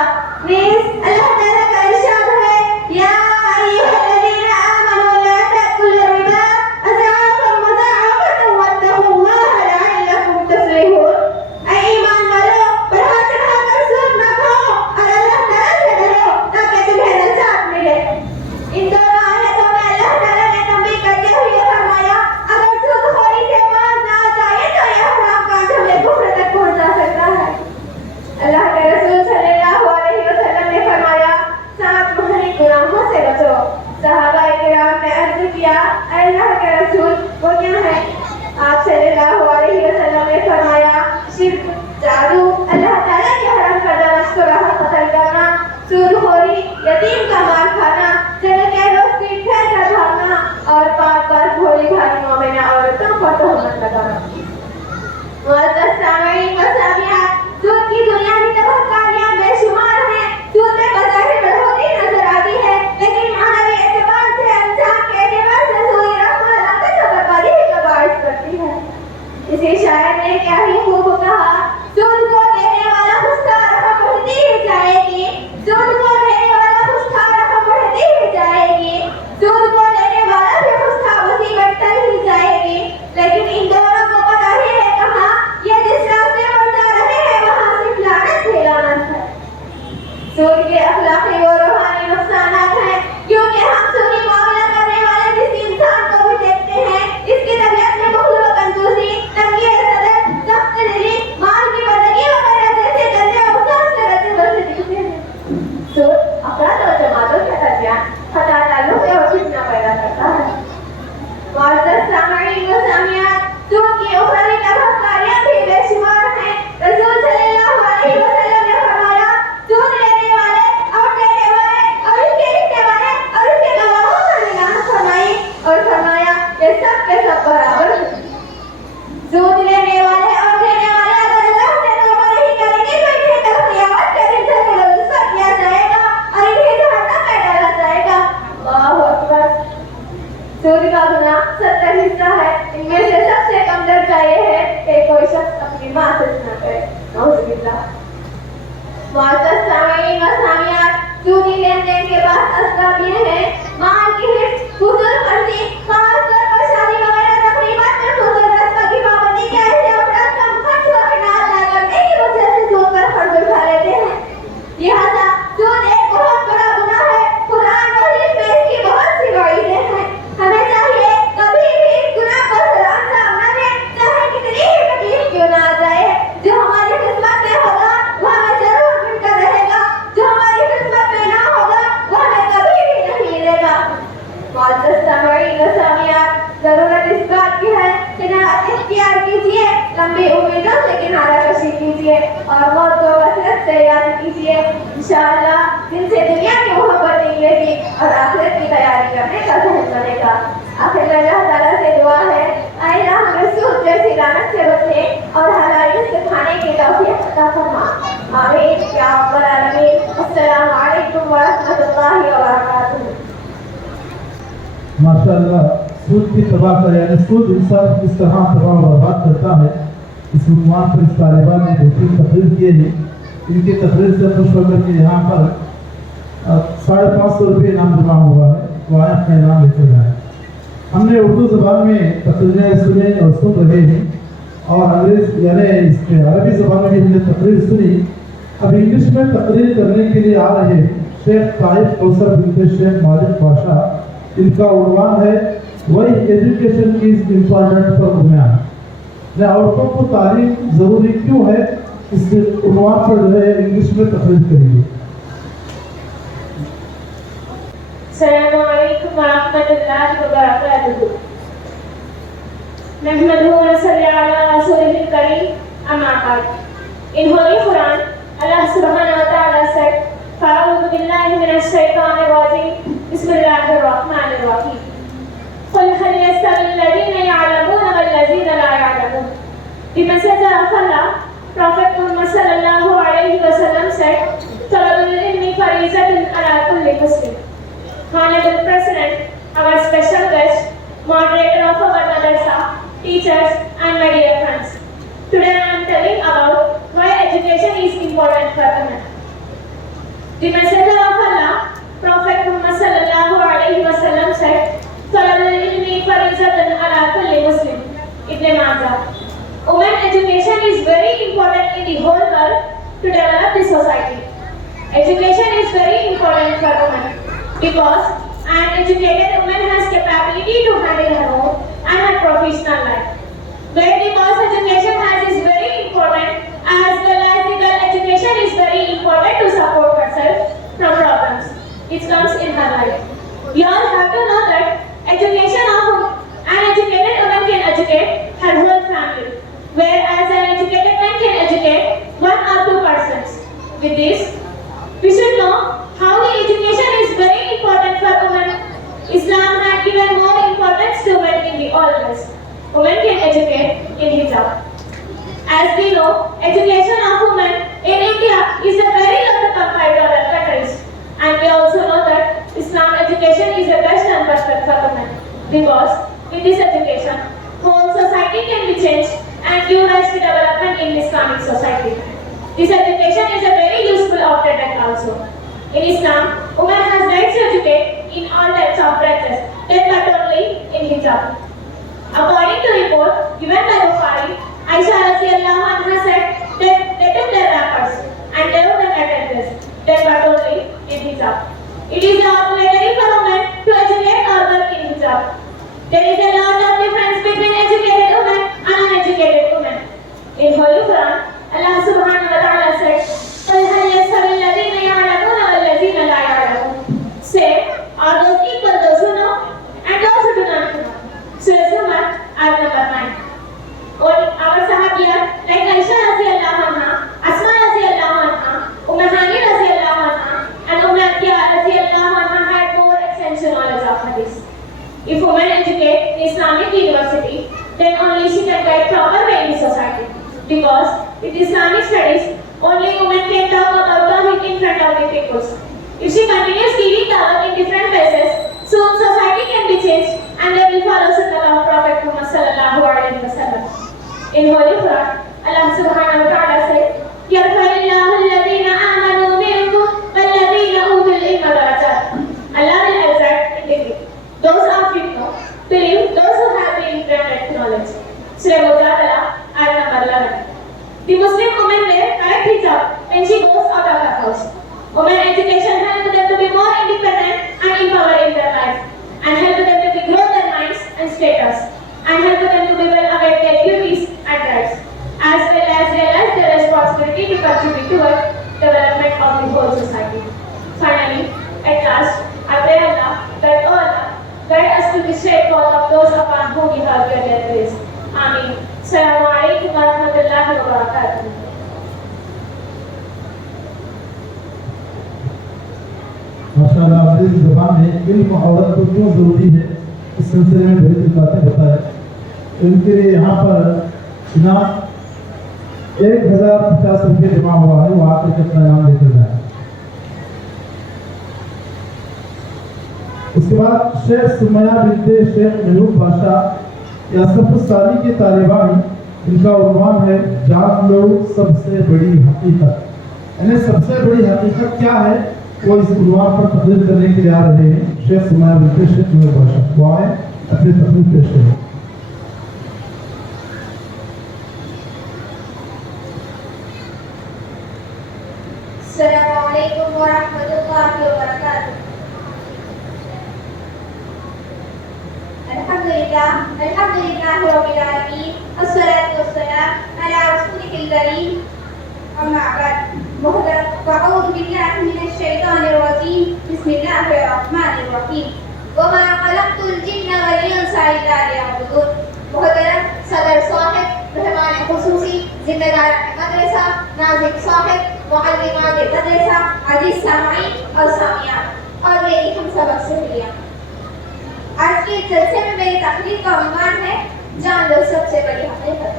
नीज़ अल्लाह ताला का इरशाद है, या अय्युहल्लज़ीना आमनू ला तअकुलू रिबा अज़आफ़न मुज़ाअफ़तन वत्तक़ुल्लाह लअल्लकुम तुफ़्लिहून। ऐ ईमान वालों, बढ़ा चढ़ाकर सूद न खाओ और अल्लाह ताला से डरो ताकि तुम्हें नजात मिले। इन दोनों आयतों में अल्लाह ताला ने तंबीह करते हुए फरमाया, अगर सूदखोरी से बाज ना आ जाए तो यह हराम काम हमें कुफ्र तक पहुंचा सकता है। अल्लाह के रसूल सल्लल्लाहु अलैहि वसल्लम ने फरमाया, 7 भारी गुनाहों से बचो। सहाबाए किराम ने अर्ज किया, अल्लाह के रसूल वो क्या है? आप सल्लल्लाहु अलैहि वसल्लम ने फरमाया, शिर्क, जादू, अल्लाह ताला के हराम करदा मशकूरा कत्ल करना, सूदखोरी, यतीम का माल खाना, जन्नत के रोज पीठ फेर कर भागना और पाक बाज भोली भाली मोमिना औरतों को तोहमत लगाना। मुअज़्ज़ज़ सामईन व सामिआत, सूद की दुनिया की तबाहकारियाँ बेशुमार हैं। सूद में बज़ाहिर बढ़ोतरी नजर आती है, लेकिन मानवी एतबार से, अंजाम के एतबार से सूद रफ़ा लाक़त और बर्बादी का बाइस करती है। इसी शायर ने क्या ही खूब कहा, सूद को देने वाला उसका रकम बढ़ती ही जाएगी, सूद को देने वाला उसका रकम बढ़ती ही जाएगी, सूद को देने वाला भी उसका मुसीबत टल ही जाएगी। लेकिन इन दोनों को पता ही है कहाँ, ये जिस रास्ते पर जा रहे हैं वहाँ सिर्फ लानत ही लानत है। सूद के अखलाकी और रूहानी नुकसानात हैं, क्योंकि हम सूदी मामला करने वाले जिस इंसान को भी देखते हैं, इसकी तबीयत में बुख़्ल व कंजूसी, तंगी सदर, सख्त दिली, माल की बदगी वगैरह जैसे गंदे अवसाफ से रचे बसे दिखते हैं। सूद अफराद और जमातों के दरमियान खता ताल्लुक़ और फितना पैदा करता है। मुअज़्ज़ज़ सामईन व सामिआत, सूद की उखरवी तबाहकारियाँ भी बेशुमार हैं। रसूल सल्लल्लाहु अलैहि वसल्लम ने फरमाया, सूद लेने वाले और देने वाले और इसके लिखने वाले और इसके गवाहों पर निगाह फरमाई और फरमाया, ये सब के सब बराबर हैं। सूद लेने वाले और देने वाले अगर अल्लाह से तौबा नहीं करेंगे तो इन्हें कल क़यामत के दिन से रुस्वा किया जाएगा और इन्हें जहन्नम में डाला जाएगा। अल्लाहु अकबर। सूद का गुनाह 70 हिस्सा है। इनमें से सबसे कम दर्जा ये है कि कोई शख्स अपनी माँ से ज़िना करे। नाउज़ुबिल्लाह। मुअज़्ज़ज़ सामईन व सामिआत, सूदी लेन-देन के बाद असबाब ये हैं, माल की हिर्स, फुज़ूल खर्ची, खासतौर पर शादी वगैरह तकरीबात में फुज़ूल रस्म की पाबंदी के ऐसे अफराद कम खर्च व क़नाअत ना करने की वजह से सूद पर कर्ज उठा लेते हैं। लिहाजा सूद एक बहुत बड़ा गुनाह है। कुरान और हदीस में इसकी معزز سامعین و سامعات، ضرورت اس بات کی ہے کہ نہ اختیار کیجیے لمبی امیدوں سے کنارہ کشی کیجیے اور موت کو بصیرت سے یاد کیجیے. انشاءاللہ جن سے دنیا کی محبت نکلے گی اور آخرت کی تیاری کرنے کا ذہن بنے گا. آخر میں اللہ تعالیٰ سے دعا ہے، اے اللہ ہمیں سود جیسی لعنت سے بچنے اور حلالیت سے کھانے کی توفیق عطا فرما. آمین یا رب العالمین. السلام علیکم ورحمۃ اللہ وبرکاتہ. ماشاء اللہ سود کی تباہ کر یعنی سود انسان کس طرح تباہ و برباد کرتا ہے، اس عنوان پر اس طالبان نے بہترین تقریر کی ہے. ان کی تقریر سے خوش ہو کر کے یہاں پر 550 روپے انعام جمع ہوا ہے. وہ آئیں اپنا انعام لے کر جائیں. ہم نے اردو زبان میں تقریریں سنی اور سن رہے ہیں اور انگریز یعنی اس میں عربی زبان میں بھی ہم نے تقریر سنی. اب انگلش میں تقریر کرنے کے لیے آ رہے ہیں شیخ طائف کوثر بنت شیخ مالک بادشاہ. ان کا عنوان ہے why education is important for women. عورتوں کو تعلیم ضروری کیوں ہے، اس عنوان پر جو ہے انگلش میں تقریر کریں گے. السلام علیکم ورحمۃ اللہ وبرکاتہ. نحمدہ ونصلی علی رسولہ الکریم، اما بعد. In Holy Quran, Allah subhanahu wa ta'ala said, فَأَعُوذُ بِاللَّهِ مِنَ الشَّيْطَانِ الرَّجِيمِ بِسْمِ اللَّهِ الرَّحْمَنِ الرَّحِيمِ. قُلْ هَلْ يَسْتَوِي الَّذِينَ يَعْلَمُونَ وَالَّذِينَ لَا يَعْلَمُونَ. The Messenger of Allah, Prophet Muhammad sallallahu alayhi wa sallam said, طَلَبُ الْعِلْمِ فَرِيضَةٌ عَلَى كُلِّ مُسْلِمٍ. Honorable President, our special guest, moderator of our madrasa, teachers and my dear friends. Today I am telling about why education is important for women. The Messenger of Allah, Prophet Muhammad sallallahu alayhi wa sallam said, طَلَبُ الْعِلْمِ فَرِيضَةٌ عَلَى كُلِّ مُسْلِمٍ. Ibn Majah. Women education is very important in the whole world to develop the society. Education is very important for women because an educated woman has capability to handle her home and her professional life. Where the girl's education is very important as well as the girl education is very important to support herself from problems which comes in her life. We all have to know that education of an educated woman can educate her whole family, whereas an educated man can educate one or two persons. With this, we should know how the education is very important for women. Islam had given more importance to women in the Old West. Women can educate in hijab. As we know, education of women in India is a very low compared to other countries. And we also know that Islam education is the best and perfect for women. Because with this education, whole society can be changed and give rise to development in Islamic society. This education is a very useful after death also. In Islam, woman has rights to educate in all types of branches, then but only in hijab. According to report given by Bukhari, Aisha radhiyallahu anha said that they took their wrappers and they would have attended, then but only in hijab. It is obligatory for women to educate or work in hijab. There is a lot of difference between educated women and uneducated women. In Holy Quran, Allah subhanahu wa ta'ala said, قُلْ هَلْ يَسْتَوِي الَّذِينَ يَعْلَمُونَ وَالَّذِينَ لَا يَعْلَمُونَ. Say, are those equal those who know and those who do not know? Surah Zumar, ayat number 9. Our Sahabiya like Aisha radhiyallahu anha, Asma radhiyallahu anha, Hani radhiyallahu anha, and Atiyah radhiyallahu anha had more extensive knowledge of hadith. If women educate in Islamic university, then only she can guide proper way in society. Because with Islamic studies, only women can talk about Tawhid in front of the people. If she continues giving dawah in different places, soon society can be changed and they will follow Sunnah of Prophet Muhammad sallallahu alaihi wasallam. In Holy Quran, Allah subhanahu wa ta'ala said, يَرْفَعِ اللَّهُ الَّذِينَ آمَنُوا مِنْكُمْ وَالَّذِينَ أُوتُوا الْعِلْمَ دَرَجَاتٍ. Allah will exalt in degree those of you know, believe those who have been granted knowledge. Surah Mujadala, ayat number 11. The Muslim woman wear correct hijab when she goes out of her house. Women education helps them to be more independent and empowered in their life, and help them to grow their minds and status, and help them to be well aware of their duties and rights, as well as realize their responsibility to contribute towards development of the whole society. Finally, at last, I pray Allah that all guide hogi hadiya Beatriz. Amin. Assalamualaikum warahmatullahi wabarakatuh. माशाअल्लाह अंग्रेजी ज़बान में इल्म औरत को क्यों ज़रूरी है इस सिलसिले में बड़ी सी बातें बताएं। इनके लिए यहाँ पर इनाम 1050 रुपये जमा हुआ है, वो आकर के अपना इनाम लेकर जाए। उसके बाद शेख सुमैया बिनते शेख महबूब बादशाह या सफुस्तानी के तालिबान, इनका उन्वान है जान लो सबसे बड़ी हकीकत। यानी सबसे बड़ी हकीकत क्या है वो इस उन्वान पर तकरीर करने के लिए आ रहे हैं शेख सुमैया बिनते शेख महबूब बादशाह। वो आए अपनी तकरीर पेश करें। अस्सलामुअलैकुम वरहमतुल्लाहि वबरकातुह। अल्हम्दुलिल्लाह रब्बिल आलमीन, अस्सलातु वस्सलाम अला रसूलिहिल करीम, अम्मा बाद। अऊज़ु बिल्लाहि मिनश शैतानिर रजीम, बिस्मिल्लाहिर रहमानिर रहीम। वमा खलक़तुल जिन्ना वल इंसा इल्ला लियअबुदून। मोहतरम सदर साहिब, मेहमान खुसूसी, जिम्मेदार मदरसा, नाज़िम साहिब, मुअल्लिमात मदरसा, अजीज सामाईन और सामियात और मेरी हम सबक सहेलियां, आज के जलसे में मेरी तकरीर का उन्वान है जान लो सबसे बड़ी हकीकत।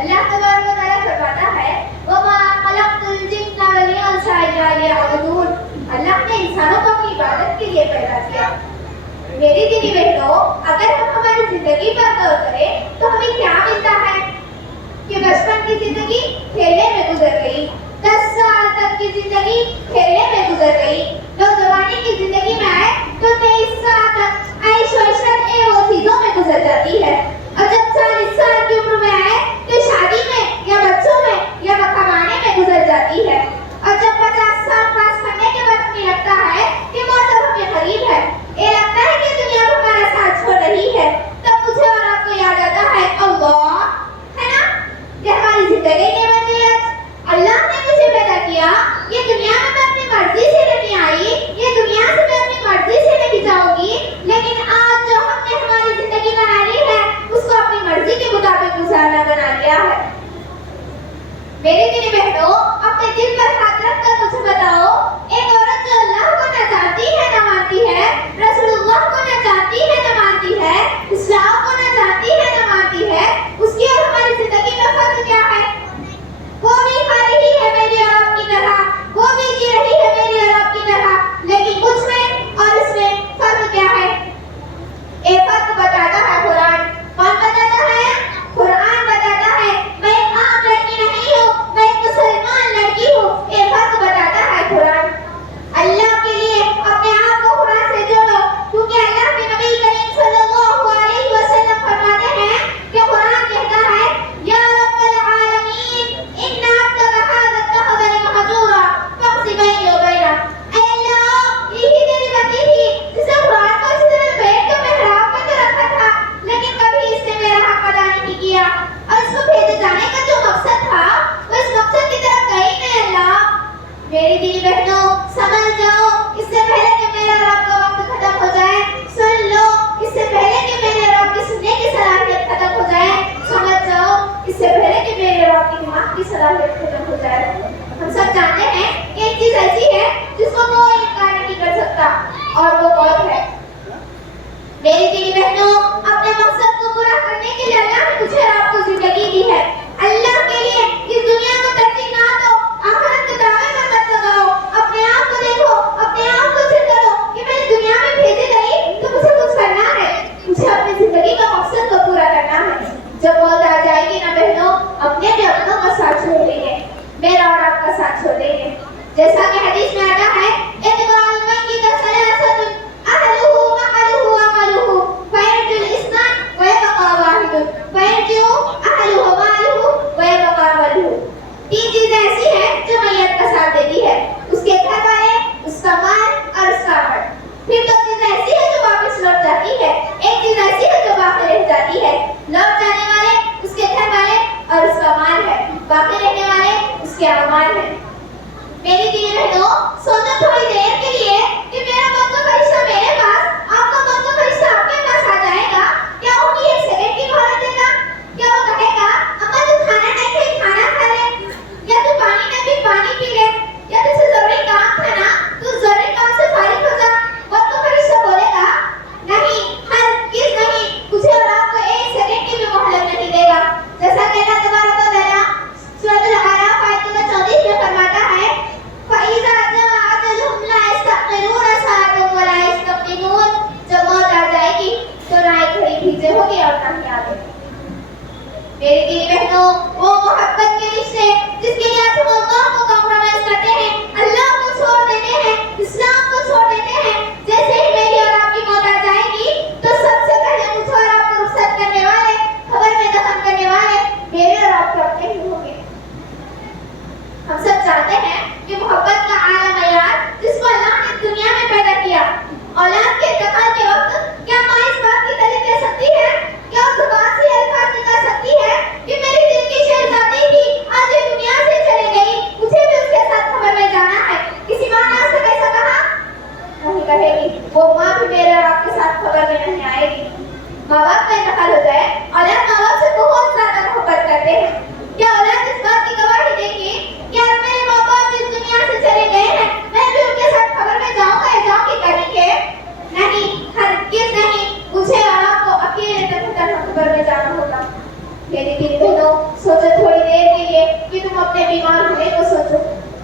अल्लाह तबारक व तआला फरमाता है वमा खलक़तुल जिन्ना वल इंसा इल्ला लियअबुदून। अल्लाह ने इंसानों को अपनी इबादत के लिए पैदा किया। मेरी दीदी बहनों, अगर हम हमारी जिंदगी पर गौर करें तो हमें क्या मिलता है कि बचपन की जिंदगी खेलने में गुजर गई, 10 साल तक की जिंदगी खेलने में गुजर गई, नौजवानी की जिंदगी में आए तो 23 साल तक ऐश और इशरत वो चीजों में गुजर जाती है, और जब 40 साल की उम्र में आए तो शादी में या बच्चों में या कमाने में गुजर जाती है, और जब 50 साल पास करने के बाद हमें लगता है कि मौत अब हमें करीब है, ये लगता है कि दुनिया हमारा साथ छोड़ रही है, तब मुझे और आपको याद आता है अल्लाह, है ना, कि हमारी जिंदगी की वजह अल्लाह ने मुझे पैदा किया। ये दुनिया में मैं अपनी मर्जी से नहीं आई, ये दुनिया से मैं अपनी मर्जी से नहीं जाऊंगी, लेकिन आज जो हमने हमारी जिंदगी बना ली है उसको अपनी मर्जी के मुताबिक गुजारना बना लिया है। मेरी दीदी बहनों, अपने दिल पर हाथ रखकर मुझे बताओ, एक औरत जो अल्लाह को न जानती है न मानती है, रसूलुल्लाह को न जानती है न मानती है, इस्लाम को न जानती है न मानती है, उसकी और हमारी जिंदगी में फर्क क्या है? वो भी खा रही है मेरी और आपकी तरह, वो भी जी रही है मेरी और आपकी तरह, लेकिन कुछ में और इसमें फर्क क्या है? एक फर्क बताता है कुरान। कौन बताता है? कुरान बताता है। मैं एक आम लड़की नहीं हूँ, मैं एक मुसलमान लड़की हूँ, ये फर्क बताता है कुरान। अल्लाह के लिए अपने आप को कुरान से जोड़ो, क्योंकि अल्लाह के नबी करीम सल्लल्लाहु अलैहि वसल्लम फरमाते हैं कि कुरान कहता है या रब्बल आलमीन इन्ना अब्दका हाज़ा तख़ज़नी महजूरा फ़क़्ज़ि बैनी व बैनक। ऐ अल्लाह, यही तेरी बंदी थी जिसे कुरान को इस तरह बैठ के मेहराब में तो रखा था, लेकिन कभी इसने मेरा हक अदा नहीं किया, और इसको भेजे जाने का जो मकसद था वो इस मकसद की तरफ गई नहीं। अल्लाह, मेरी दीदी बहनों, समझ जाओ, इससे पहले कि मेरा और आपका वक्त खत्म हो जाए, सुन लो, इससे पहले कि मेरे और आपकी सुनने की सलाहियत खत्म हो जाए, समझ जाओ, इससे पहले कि मेरे और आपकी दिमाग की सलाहियत खत्म हो जाए। हम सब जानते हैं कि एक चीज ऐसी है जिसको कोई इनकार नहीं कर सकता, और वो मौत है। मेरी दीदी बहनों, अपने मकसद को पूरा करने के लिए अल्लाह ने मुझे और आपको जिंदगी दी है। अल्लाह के लिए इस दुनिया को तरजीह ना दो, आखिरत के दावे में मत लगाओ, अपने आप को देखो, अपने आप को चिंता करो कि मैं इस दुनिया में भेजी गई तो मुझे कुछ करना है, मुझे अपनी जिंदगी का मकसद को पूरा करना है। जब मौत आ जाएगी ना बहनों, अपने भी अपनों का साथ छोड़ देंगे, मेरा और आपका साथ छोड़ देंगे। जैसा कि हदीस में आता है इक़बाल मय्यित सलासतुन अहलुहु महलुहु अमलुहु फयरजुल इस्नान व यबqa वाहिदुन फयरजु अहलुहु मालुहु व यबqa अमलुहु। 3 चीजें ऐसी हैं जो मैयत का साथ देती है, उसके घर वाले, उसका माल और उसका अमल। फिर 2 चीजें ऐसी हैं जो वापस लौट जाती है, एक चीज ऐसी है जो बाकी रह जाती है। लौट जाने वाले उसके घर वाले और उसका माल है, बाकी रहने वाले उसके अमाल है। मेरी दीदी बहनों, सोचो थोड़ी ہوگی اور نہ ہی آگے۔ میری دینی بہنوں، وہ محبت کے رشتے جس کے لیے آج ہم اللہ کو کمپرومائز کرتے ہیں، اللہ کو چھوڑ دیتے ہیں، اسلام کو چھوڑ دیتے ہیں، جیسے ہی میری اور آپ کی موت آ جائے گی تو سب سے پہلے مجھے اور آپ کو رخصت کرنے والے، قبر میں دفن کرنے والے میرے اور آپ کے اپنے ہی ہوں گے۔ ہم سب چاہتے ہیں کہ محبت کا اعلیٰ معیار جس کو اللہ نے دنیا میں پیدا کیا، اولاد کے انتقال کے وقت کیا ماں اس بات کی دلیل دے سکتی ہے، کیا اس زبان سے الفاظ نکال سکتی ہے کہ میری دل کی شہزادی تھی، آج یہ دنیا سے چلی گئی، مجھے بھی اس کے ساتھ قبر میں جانا ہے؟ کسی ماں نے آج تک ایسا کہا؟ نہیں کہے گی۔ وہ ماں بھی میرے اور آپ کے ساتھ قبر میں نہیں آئے گی۔ ماں باپ کا انتقال ہو جائے، اولاد ماں باپ سے بہت زیادہ محبت کرتے ہیں۔ کیا اولاد اس بات کی گواہی دے گی کہ آج میرے ماں باپ اس دنیا سے چلے گئے ہیں، میں بھی ان کے ساتھ قبر میں جاؤں گا یا جاؤں گی کہیں گے؟ نہیں، ہرگز نہیں۔ مجھے اور آپ کو اکیلے تنہا قبر میں جانا ہوگا۔ میری دینی بہنوں، سوچو تھوڑی دیر کے لیے کہ تم اپنے بیمار ہونے کو سوچو،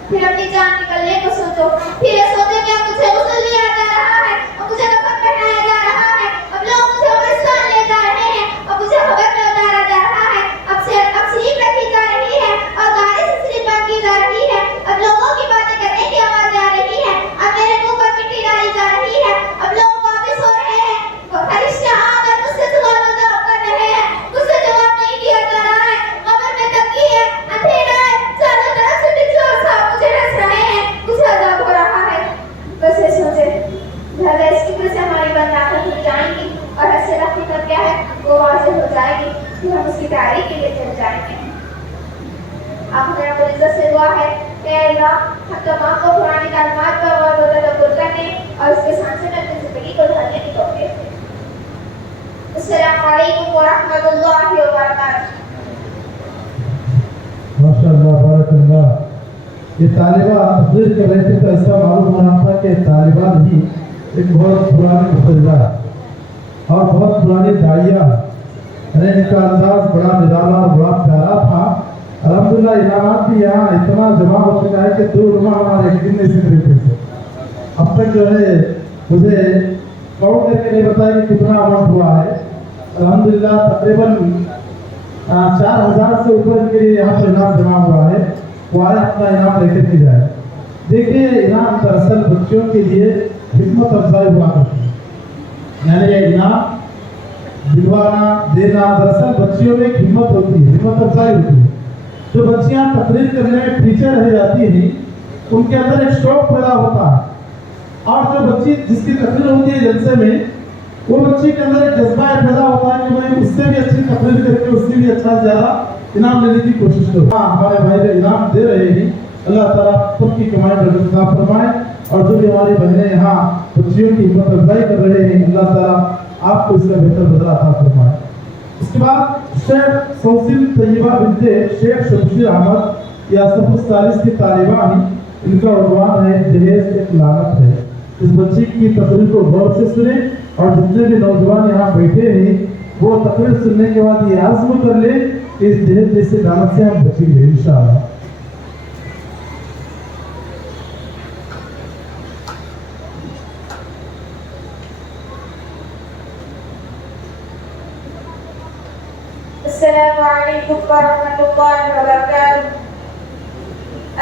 پھر اپنی جان نکلنے کو سوچو، پھر یہ سوچو کہ اب مجھے غسل دیا جا رہا ہے، اب مجھے کفن پہنایا جا رہا ہے، اب لوگ مجھے قبرستان لے جا رہے ہیں، اب مجھے قبر میں اتارا جا رہا ہے، اب سلیپ رکھی جا رہی ہے اور گاڑی سے سلیپ بند کی جا رہی ہے، اب لوگوں کی باتیں کرنے کی آواز آ رہی ہے، اب میرے منہ پر مٹی ڈالی جا رہی ہے، اب لوگ واپس ہو رہے ہیں، فرشتے آ کر مجھ سے سوال و جواب کر رہے ہیں، مجھ سے جواب نہیں دیا جا رہا ہے، قبر میں تنگی ہے، اندھیرا ہے، چاروں طرف سے بجلی اور سانپ مجھے ڈس رہے ہیں، مجھے عذاب ہو رہا ہے۔ بس یہ سوچے لہذا اس کی وجہ سے ہماری بند آنکھیں کھل جائیں گی اور ایسے وقت نکل کیا ہے وہ واضح ہو جائے گی، پھر ہم اس کی تیاری کے لیے چل جائیں گے۔ آپ میرا بڑی عزت سے دعا ہے کہ اے اللہ ہم تمام کو قرآن تعلیمات پر غور و تدبر کرنے اور اس کے سائنس میں اپنی زندگی کو ڈھالنے کی توفیق دے۔ السلام علیکم ورحمۃ اللہ وبرکاتہ۔ ماشاء اللہ، بارک اللہ۔ یہ طالبہ تقریر کر رہے تھے تو ایسا معلوم ہو رہا تھا کہ طالبان ہی ایک بہت پرانی مفرہ اور بہت پرانی داعیہ، یعنی ان کا انداز بڑا نرالا اور بڑا پیارا تھا۔ الحمدللہ انعامات بھی یہاں اتنا جمع ہو چکا ہے کہ 2 علماء ہمارے ایک دن نہیں سکھ رہے تھے۔ اب تک جو ہے مجھے کاؤنٹ کر کے نہیں بتایا کہ کتنا اماؤنٹ ہوا ہے۔ الحمدللہ تقریباً 4000 سے اوپر کے لیے یہاں پر انعام جمع ہوا ہے۔ وہ آئے اپنا انعام لے کر کے جائے۔ دیکھیے انعام دراصل بچوں کے لیے حکمت افزائی ہوا کرتی ہے، یعنی یہ انعام دلوانا دینا دراصل بچیوں میں ایک ہمت ہوتی ہے، ہمت افزائی ہوتی ہے۔ جو بچیاں تقریر کرنے میں پیچھے رہ جاتی ہیں ان کے اندر ایک شوق پیدا ہوتا ہے، اور جو بچی جس کی تقریر ہوتی ہے جلسے میں وہ بچی کے اندر ایک جذبہ پیدا ہوتا ہے کہ میں اس سے بھی اچھی تقریر کر کے اس سے بھی اچھا زیادہ انعام لینے کی کوشش کروں۔ ہمارے بھائی جو انعام دے رہے ہیں اللہ تعالیٰ خود کی کمائی برکت عطا فرمائے، اور جو بھی ہماری بہنیں یہاں بچیوں کی ہمت افزائی کر رہے ہیں اللہ تعالیٰ آپ کو اس کا بہتر بدلہ عطا فرمائے۔ اس کے بعد شیخ سوسن طیبہ بنت شیخ شمشیر احمد یا صف الثالث کی طالبہ ہیں، ان کا عنوان ہے جہیز ایک لعنت ہے۔ اس بچی کی تقریر کو غور سے سنیں، اور جتنے بھی نوجوان یہاں بیٹھے ہیں وہ تقریر سننے کے بعد یہ عزم کر لیں کہ اس جہیز جیسے لعنت سے ہم بچیں گے انشاءاللہ۔ السلام علیکم ورحمۃ اللہ وبرکاتہ۔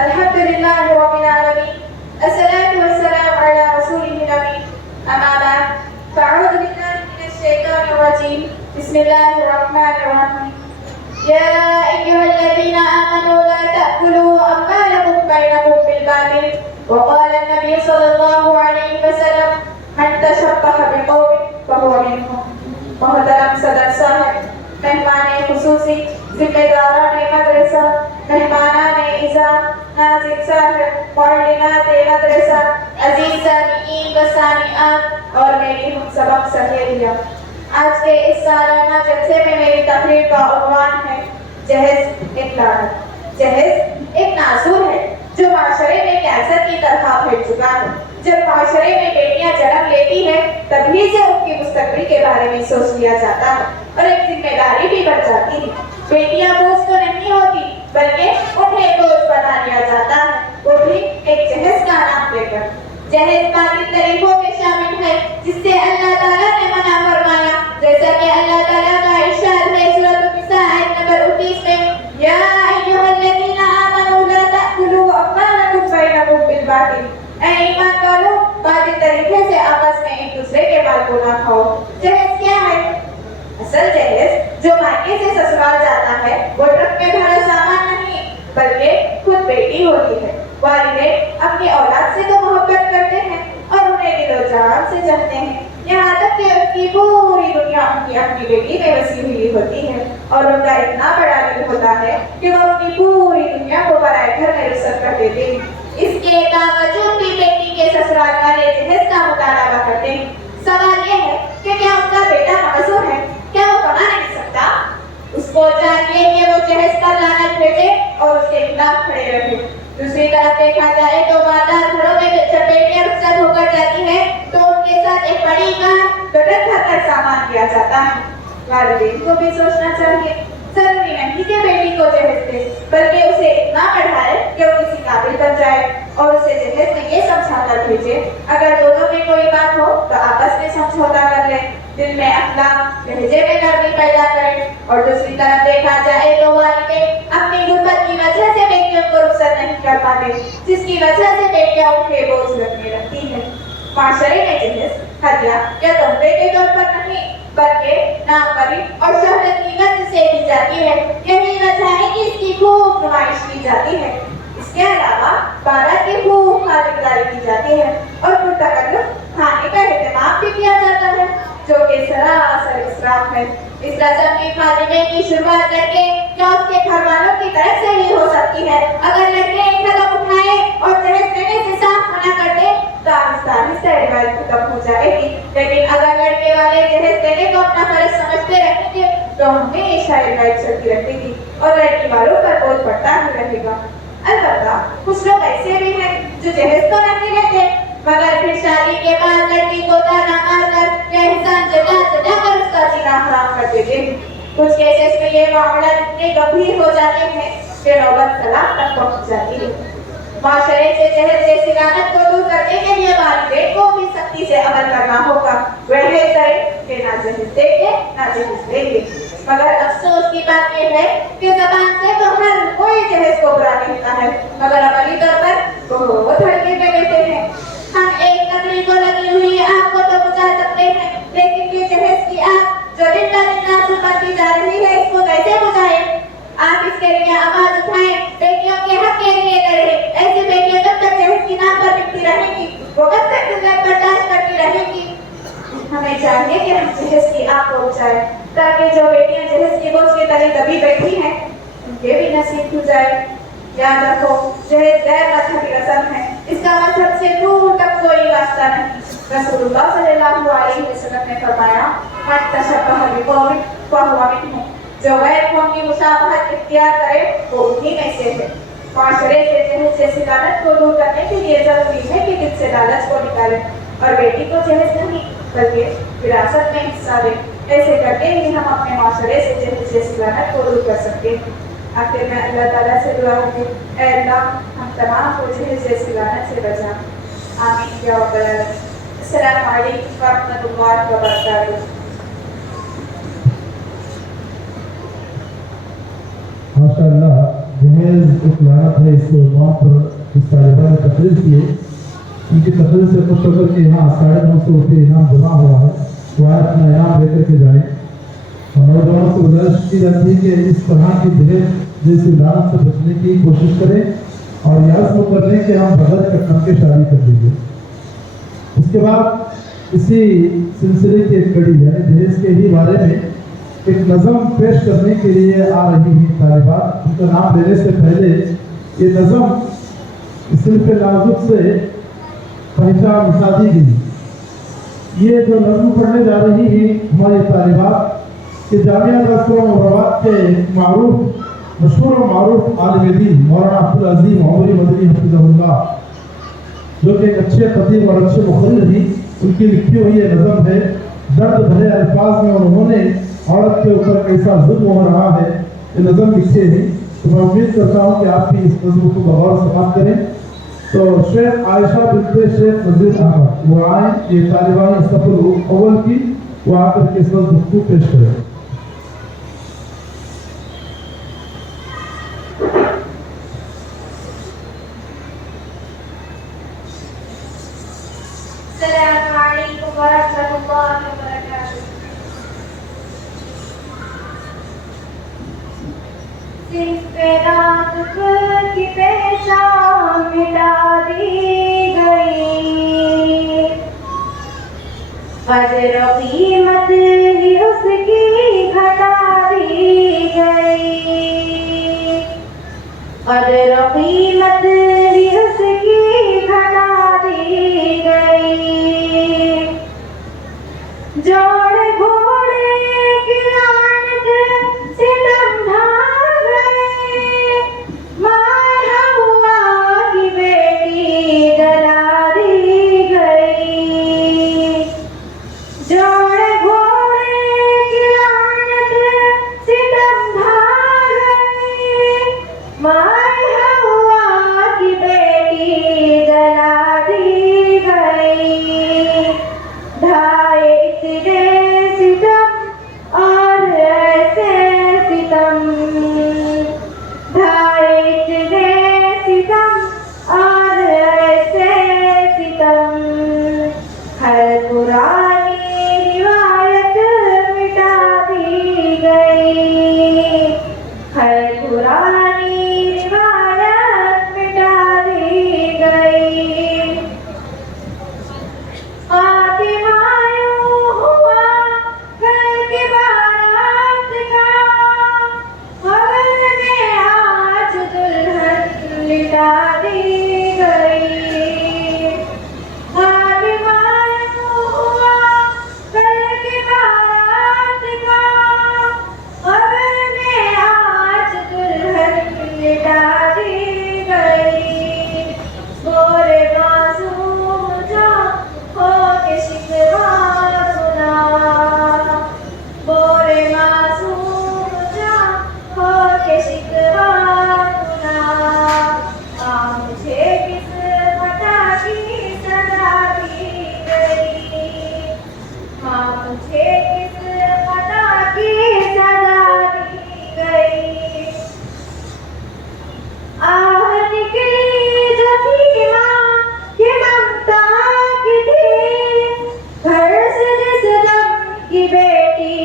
الحمد للہ رب العالمین، الصلاۃ والسلام علی رسولہ الامین، اما بعد، فاعوذ باللہ من الشیطان الرجیم، بسم اللہ الرحمن الرحیم۔ یا ایھا الذین آمنوا لا تأکلوا اموالکم بینکم بالباطل، وقال النبی صلی اللہ علیہ وسلم من تشبہ بقوم فہو منہم۔ محترم صدر صاحب، مہمان خصوصی، ذمہ داران مدرسہ، مہمانان اعزام، ناظر صاحب، معلمات مدرسہ، عزیز سامعین و سامعات اور میری ہم سبق سہیلیاں، آج کے اس سالانہ جلسے میں میری تقریر کا عنوان ہے جہیز ایک لعنت۔ جہیز ایک ناصور ہے جو معاشرے میں کینسر کی طرح پھیل چکا ہے۔ جب معاشرے میں بیٹیاں جنم لیتی ہیں تبھی سے ان کی مستقبل کے بارے میں سوچ لیا جاتا ہے اور ایک ذمہ داری بھی بڑھ جاتی ہے۔ بیٹیاں بوجھ تو نہیں ہوتی بلکہ انہیں بوجھ بنا لیا جاتا ہے، وہ بھی ایک جہیز کا نام لے کر۔ جہیز باطل طریقوں میں شامل ہے جس سے اللہ تعالیٰ نے منع فرمایا، جیسا کہ اللہ تعالیٰ बल्कि खुद बेटी होती है। वालिदैन अपनी औलाद से तो मोहब्बत करते हैं और उन्हें दिलो जान से चाहते हैं, यहाँ तक कि उनकी पूरी दुनिया उनकी अपनी बेटी में बसी हुई होती है और उनका इतना बड़ा दिल होता है कि वो अपनी पूरी दुनिया को पराए घर में रुखसत कर देते हैं। इसके बावजूद भी बेटी के ससुराल वाले जहेज का मुतालबा करते हैं। सवाल यह है कि क्या उनका बेटा मासूम है, क्या वो कमा नहीं सकता? उसको चाहिए कि वो जहेज पर लानत भेजे और उसके खिलाफ खड़े रहे। दूसरी तरफ देखा जाए तो बाजार घरों में जब बेटियां रुखसत होकर जाती है तो उनके साथ एक बड़ी कार गटर भरकर सामान दिया जाता है। वालिदैन को भी सोचना चाहिए, जरूरी नहीं कि बेटी को जहेज दे, बल्कि उसे इतना पढ़ाए कि वो किसी काबिल बन जाए और उसे जहेज में ये समझा कर भेजे। अगर दोनों में कोई बात हो तो आपस में समझौता कर ले, दिल में अखलाक लहजे में नरमी पैदा करें। और दूसरी तरफ देखा जाए तो वालिदैन अपनी गुर्बत की वजह से बेटियों को रुखसत नहीं कर पाते, जिसकी वजह से बेटियां उनके बोझ लगने लगती है। माशरे में जहेज हदिया या तोहफे के तौर पर नहीं बल्कि नामवरी और शोहरत की वजह से दी जाती है। यही वजह है कि इसकी खूब नुमाइश की जाती है। इसके अलावा बारात की खूब खातिरदारी की जाती है और पुरतकल्लुफ खाने का एहतमाम भी किया जाता है, जो कि सरासर इसराफ है। इस रस्म की खातिमे की शुरुआत करके क्या उसके घर वालों की तरफ से ही हो सकती है। अगर लड़के एक कदम उठाए और जहेज देने से साफ मना कर दे तो आहिस्ता रिवायत खत्म हो जाएगी, लेकिन अगर लड़के वाले जहेज देने को अपना फर्ज समझते रहेंगे तो हमेशा रिवायत चलती रहेगी और लड़की वालों पर बोझ बढ़ता ही रहेगा। अलबत्ता कुछ लोग ऐसे भी हैं जो जहेज तो नहीं लेते मगर फिर शादी के बाद लड़की को ताना मारकर या एहसान जता कर उसका जीना हराम कर देते हैं। कुछ केसेस में ये मामला इतने गंभीर हो जाते हैं कि नौबत तलाक तक पहुंच जाती है। माशरे से जहेज जैसी लानत को दूर करने के लिए वालिदैन को भी सख्ती से अमल करना होगा। वह करें कि ना जहेज देंगे ना जहेज देंगे। मगर अफसोस की बात यह है कि ज़बान से तो हर कोई जहेज को बुरा कहता है मगर अमली तौर पर वो धड़के में लेते हैं। हम एक लकड़ी को लगी हुई आग को तो बुझा सकते हैं, लेकिन ये जहेज की आग जो दिन ब दिन नासूर बनती जा रही है इसको कैसे बुझाएं? आप इसके लिए आवाज उठाएं, बेटियों के हक के लिए लड़ें। ऐसी बेटियां जब तक जहेज की नाम पर बिकती रहेंगी वो कब तक जिल्लत बर्दाश्त करती रहेंगी? हमें चाहिए कि हम जहेज की आग को बुझाएं ताकि जो बेटियां जहेज के बोझ के तले दबी बैठी हैं उनके भी नसीब खुल जाए। याद रखो, जहेज गैर मजहबी रस्म है, इसका मजहब से दूर तक कोई वास्ता नहीं। रसूलुल्लाह सल्लल्लाहु अलैहि वसल्लम ने फरमाया, मन तशब्बह बिकौमिन फहुवा मिनहुम, जो गैर कौम की मुशाबहत इख्तियार करे वो उन्हीं में से है। माशरे से जहेज जैसी लानत को दूर करने के लिए जरूरी है कि दिल से लालच को निकालें और बेटी को जहेज नहीं बल्कि विरासत में हिस्सा दें। ऐसे करके ही हम अपने माशरे से जहेज जैसी लानत को दूर कर सकते हैं। आखिर में अल्लाह ताला से दुआ है, ऐ अल्लाह हम तमाम को जहेज जैसी लानत से बचा। आमीन या रब्बल आलमीन। अस्सलामु अलैकुम व रहमतुल्लाहि व बरकातुहू। माशाअल्लाह, जहेज एक लानत है, इसको वहाँ पर इस तालिबा ने तकरीर किए। उनकी तकरीर से खुश होकर के यहाँ 950 रुपये इनाम जमा हुआ है, वो आए अपना इनाम लेकर के जाए। और नौजवानों को गुजारिश की जाती है कि इस तरह की जहेज जैसी लानत से बचने की कोशिश करें और याद कर लें कि हम बगैर कटन के शादी कर देंगे। उसके बाद इसी सिलसिले की एक कड़ी यानी जहेज के ही बारे में एक नज़म पेश करने के लिए आ रही हैं तालिबात। उनका नाम लेने से पहले ये नज़म सिर्फ नाजुक से पहचान मिसा दी गई। ये जो नज़म पढ़ने जा रही है हमारी तालिबात कि जामिया रसूलुल्लाह के मारूफ मशहूर और मारूफ आलिम दीन मौलाना अब्दुल अजीम उमरी मदनी हफिज़हुल्लाह, जो कि एक अच्छे खतीब और अच्छे मुखर्रिर ही, उनकी लिखी हुई ये नज़म है। दर्द भरे अल्फाज में उन्होंने औरत के ऊपर कैसा जुल्म हो रहा है ये नज़म लिखे हैं। तो मैं उम्मीद करता हूँ कि आप भी इस नज़म को बगौर समाप्त करें। तो शेख आयशा बिनते शेख नज़ीर अहमद वो आए, ये तालिबान सफल अव्वल की, वो आकर के इस नज़म को पेश करें। अस्सलामु अलैकुम व रहमतुल्लाहि व बरकातुहू। सिर्फ नाजुक की पहचान मिटा दी गई, कदर कीमत ही उसकी घटा दी गई, कदर कीमत ही उसकी घटा दी गई। जोड़ घोड़े की लानत सितम ढा गए, माँ हवा की बेटी जला दी गई। जोड़ घोड़े की लानत सितम ढा गए, माँ हवा की बेटी जला दी गई। ढाए इतने सितम और ऐसे सितम, ढाए इतने सितम और ऐसे सितम, हर पुरानी रिवायत मिटा दी गई, हर पुरानी रिवायत मिटा दी गई। फातिमा यूं हुआ घर की बारात का, हवन में आज दुल्हन लिटा दी गई। फातिमा यूं हुआ घर की बारात का, हवन में आज दुल्हन लिटा दी गई। गोरे मासूम जा हो के शिकवा सुना, गोरे मासूम जा हो के शिकवा सुना। मुझे किस खता की सजा दी गई, मुझे किस खता की सजा दी गई। आह निकली जो थी माँ की ममता की थी, घर से जिस दम की बेटी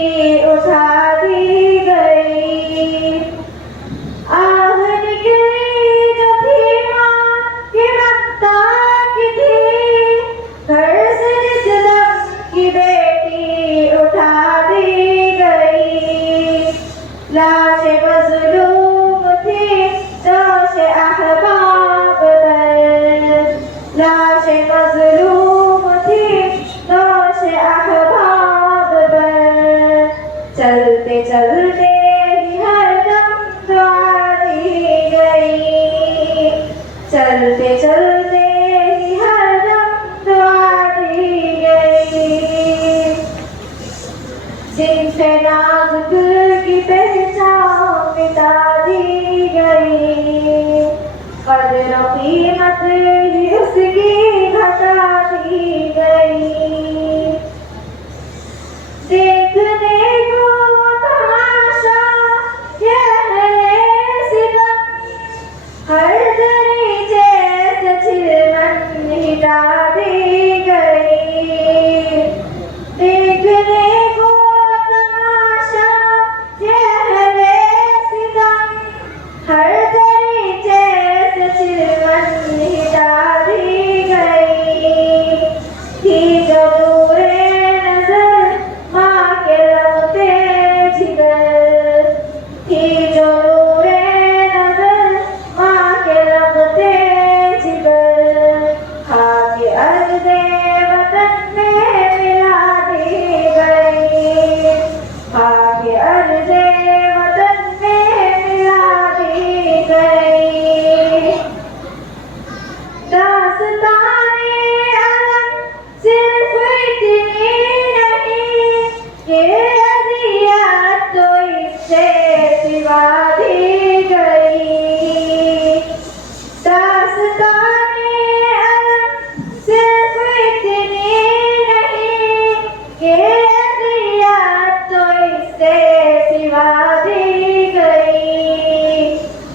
उठा दी गई। आह निकली जो थी माँ की ममता की थी, घर से जिस दम की बेटी उठा दी गई। लाशें मज़लूम थी दोष अहबाब पर, लाशें मज़लूम थी दोष अहबाब पर, चलते चलते ही हरदम दुआ दी गई, चलते चलते ही हरदम दुआ दी गई। सिर्फ नाजुक की पहचान मिटा दी गई, कदर कीमत ही उसकी घटा दी गई। देखने को तमाशा ये है सितम, हर दरीचे से चिलमन हिटा दी गई। देखने को तमाशा ये है सितम, हर दरीचे से चिलमन हिटा दी गई। थी जो दूरे नजर माँ के लबते जिगर, थी जो दूरे नजर माँ के लबते जिगर, खाके अर्ज़े वतन में मिला दी गई, खाके अर्ज़े वतन में मिला दी गई। दास्ताने अलम सिर्फ इतनी नहीं, ये अज़ियत तो इससे सिवा दी गई। दास्ताने अलम सिर्फ इतनी नहीं, ये अज़ियत तो इससे सिवा दी गई।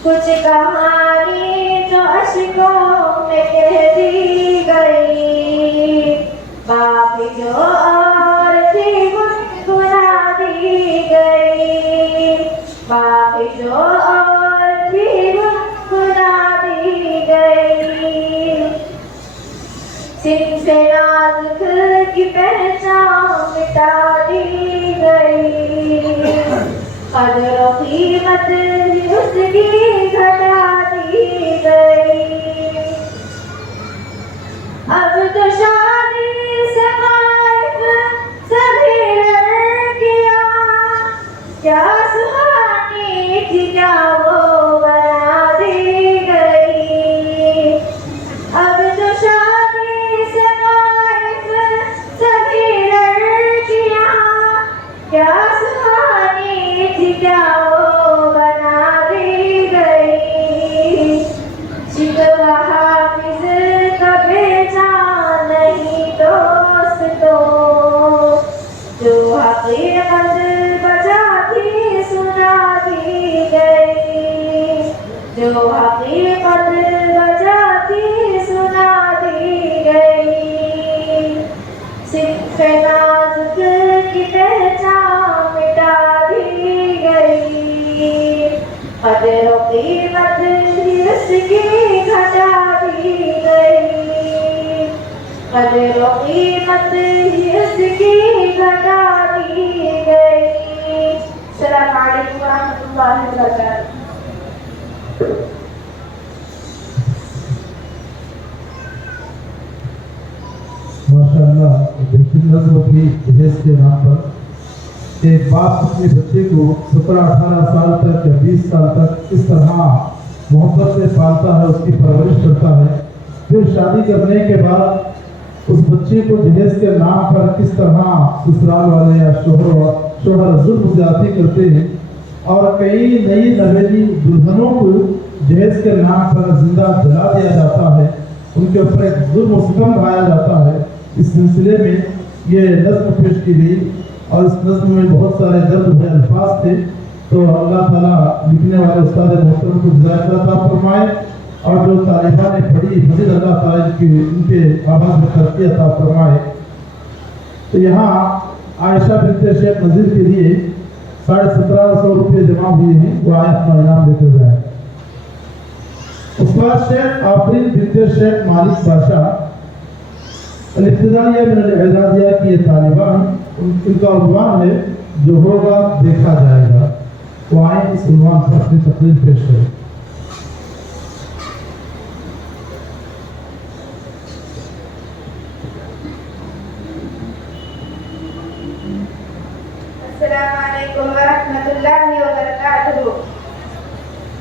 कुछ कहानी जो अश्कों में कह दी गई, बाकी जो और थी गुनगुना दी गई, बाकी जो और की गुनगुना दी गई। सिंह से नाजुक की पहचान मिटा दी गई। कदर और कीमत उसकी घटा दी गई। अब तो शादी से गायब सभी लड़कियां, क्या सुहानी थी क्या वो बना दी गई। अब तो शादी से गायब सभी लड़कियां, क्या सुहानी थी क्या वो बना दी गई। शिकवा हाफिज का बेजान नहीं दोस्तों, जो हकीकत बजाती सुना दी गई। जो हकीकत बजाती सुना दी गई। सिर्फ नाजुक की पहचान मिटा दी गई। कदर और कीमत उसकी घटा दी गई। कदर और कीमत उसकी घटा दी गई। अस्सलाम वालेकुम रहमतुल्लाहि व बरकातहू। माशाअल्लाह, बेहतरीन नज़्म थी जहेज के नाम पर। एक बाप अपने बच्चे को 17-18 साल तक या 20 साल तक किस तरह मोहब्बत से पालता है, उसकी परवरिश करता है। फिर शादी करने के बाद उस बच्चे को जहेज के नाम पर किस तरह ससुराल वाले या शोहर जुल्म ज्यादती करते हैं, और कई नई नवेली दुल्हनों को जहेज के नाम पर जिंदा जला दिया जाता है, उनके ऊपर एक जुल्म सितम ढाया जाता है। इस सिलसिले में ये नज़्म पेश की गई और इस नज़्म में बहुत सारे दर्द भरे अल्फाज थे। तो अल्लाह ताला लिखने वाले उस्ताद मोहतरम को जज़ाकत अता फरमाए, और जो तालिबा ने पढ़ी मज़ीद अल्लाह ताला उनके आवाज़ में तरक्की अता फरमाए। तो यहाँ आयशा बिन्ते शेख नज़ीर के लिए 1750 रुपये जमा हुए हैं, वो आए अपना इनाम लेकर जाए। उसके बाद शेख आफरीन बिन्ते शेख मालिक बादशाह अल-इब्तिदाइया मिन अल-इजाज़िया की ये तालिबा हैं। उनका उन्वान है जो होगा देखा जाएगा। वो आए इस उन्वान पर अपनी तकरीर पेश करें। अस्सलामु अलैकुम व रहमतुल्लाहि व बरकातहू।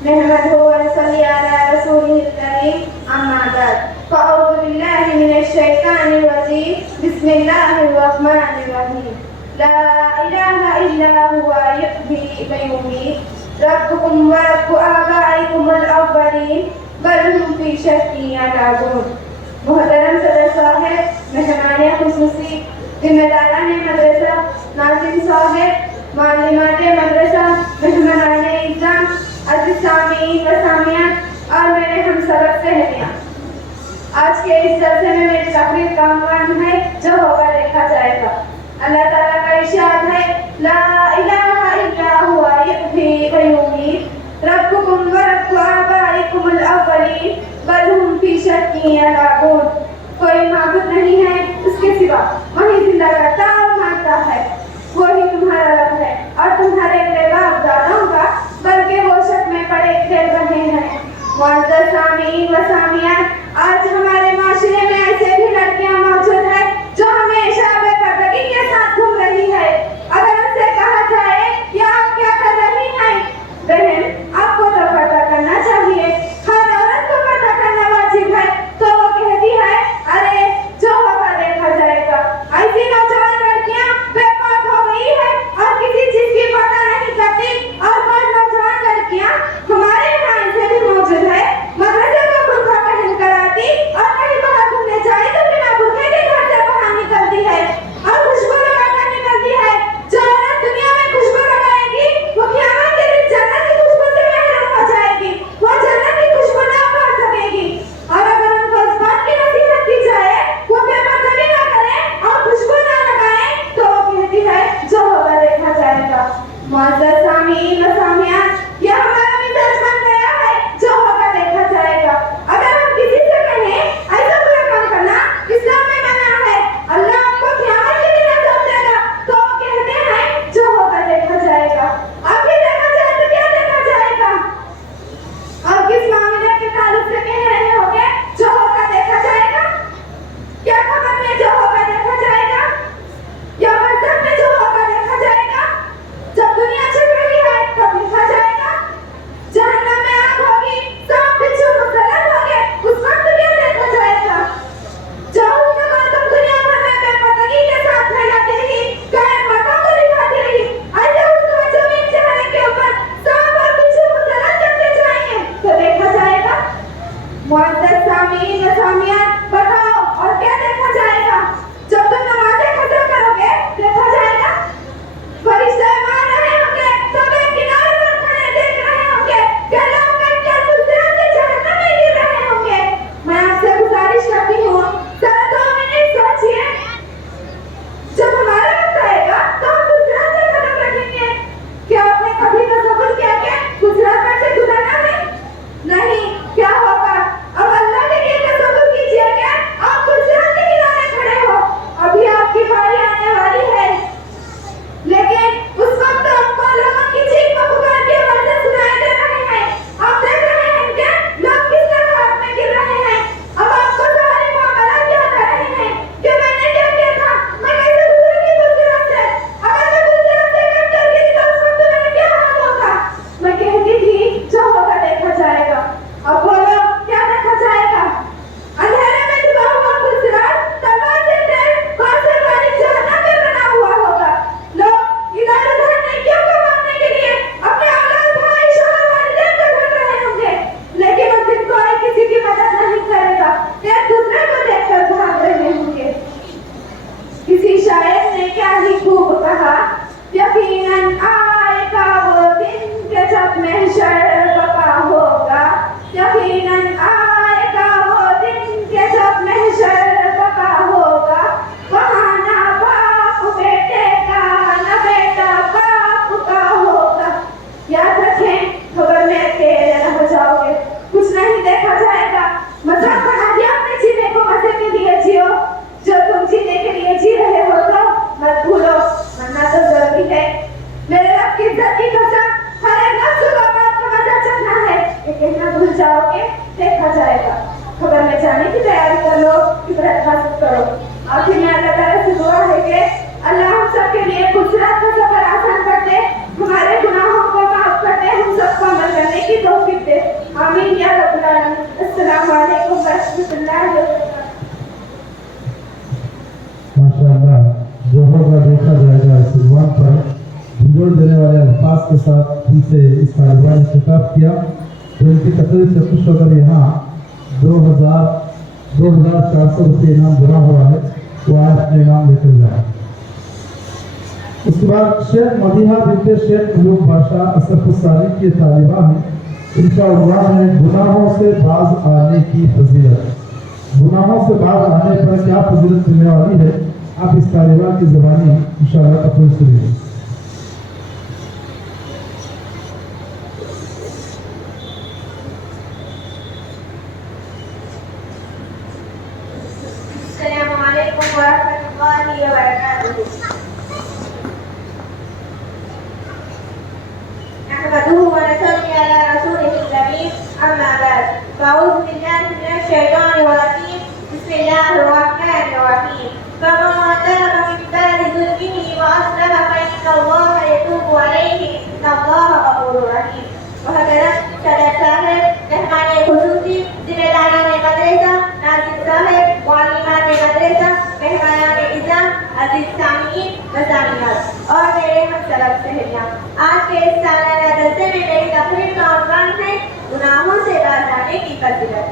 नहमदुहु व नसल्ली अला रसूलिहिल करीम, अम्मा बाद। फ़अऊज़ु बिल्लाहि मिनश शैतानिर रजीम, बिस्मिल्लाहिर रहमानिर रहीम। ला इलाहा इल्ला हुवा युहयी व युमीत, रब्बुकुम व रब्बु आबाइकुमुल अव्वलीन, बल हुम फी शक्किन यलअबून। मोहतरम सदर साहब, मेहमान खुसूसी, जिम्मेदारान मदरसा, नाज़िम साहब, मालिमात मदरसा, मेहमानान इज़्ज़ाम, अज़ीज़ सामीईन व सामियात और मेरे हम सबक सहेलियाँ, आज के इस जलसे में मेरी तकरीर का उन्वान है जो होगा देखा जाएगा। अल्लाह ताला का इरशाद है, ला इलाहा इल्ला हुवा युहयी व युमीत, रब्बुकुम व रब्बु आबाइकुमुल अव्वलीन, बल हुम फी शक्किन यलअबून। कोई माबूद नहीं है उसके सिवा, वही जिंदा करता और मारता है, वही तुम्हारा रब है और तुम्हारे बाप दादाओं का, बल्कि वो शक में पड़े खेल रहे हैं। मुअज़्ज़ज़ सामीईन व सामियात, आज हमारे माशरे में ऐसे भी लड़कियां मौजूद है जो हमेशा बेपर्दगी के साथ घूम रही है। अगर उनसे कहा जाए कि आप क्या कर रही हैं, बहन आपको तो पर्दा करना चाहिए, हर औरत को पर्दा करना वाजिब है, तो वो कहती है अरे जो होगा देखा जाएगा। ऐसी नौजवान लड़कियां बेपर्दा जाओ के देखा जाएगा। खबर में जाने की तैयारी कर लो, इबरत हासिल करो। आखिर में अल्लाह ताला से दुआ है कि अल्लाह हम सब के लिए गुजरात का सफर आसान कर दे, हमारे गुनाहों को माफ कर दे, हम सबको अमल करने की तौफीक दे। आमीन या रब्बुल आलमीन। अस्सलाम वालेकुम व रहमतुल्लाहि व बरकातहू। माशाअल्लाह, जो होगा देखा जाएगा। इस जुबान पर जोड़ देने वाले अल्फाज के साथ उनसे इस तालिबा ने खिताब किया। तो उनकी तकरीर से खुश होकर यहाँ 2400 रुपये इनाम जुड़ा हुआ है, वो आज अपने इनाम लेकर जाए। उसके बाद शेख मदीहा बिनते शेख मलूक बादशाह असफुस्सानी की तालिबा है। इनका उन्वान है गुनाहों से बाज आने की फजीलत। गुनाहों से बाज आने पर क्या फजीलत मिलने वाली है, आप इस तालिबा की ज़बानी इंशाअल्लाह कबूल सुनिए। अस्सलामु अलैकुम व रहमतुल्लाहि व बरकातहू। नहमदुहु व नसल्ली अला रसूलिहिल करीम, अम्मा बाद। अऊज़ु बिल्लाहि मिनश शैतानिर रजीम, बिस्मिल्लाहिर रहमानिर रहीम। फमन ताबा मिन बादि ज़ुल्मिही व अस्लह फइन्नल्लाह यतूबु अलैहि, इन्नल्लाह गफूरुर रहीम। मुहतरम सदर साहब, मेहमान खुसूसी, जिम्मेदारान मदरसा, नाज़िम साहब, वालिमान मदरसा, मेहमानान इज़्ज़त, अज़ीज़ सामीईन व सामीआत और मेरे हमसलब सहेलियां, आज के इस सालाना जलसे में मेरी तकरीर का उन्वान है गुनाहों से बाज आने की फजीलत।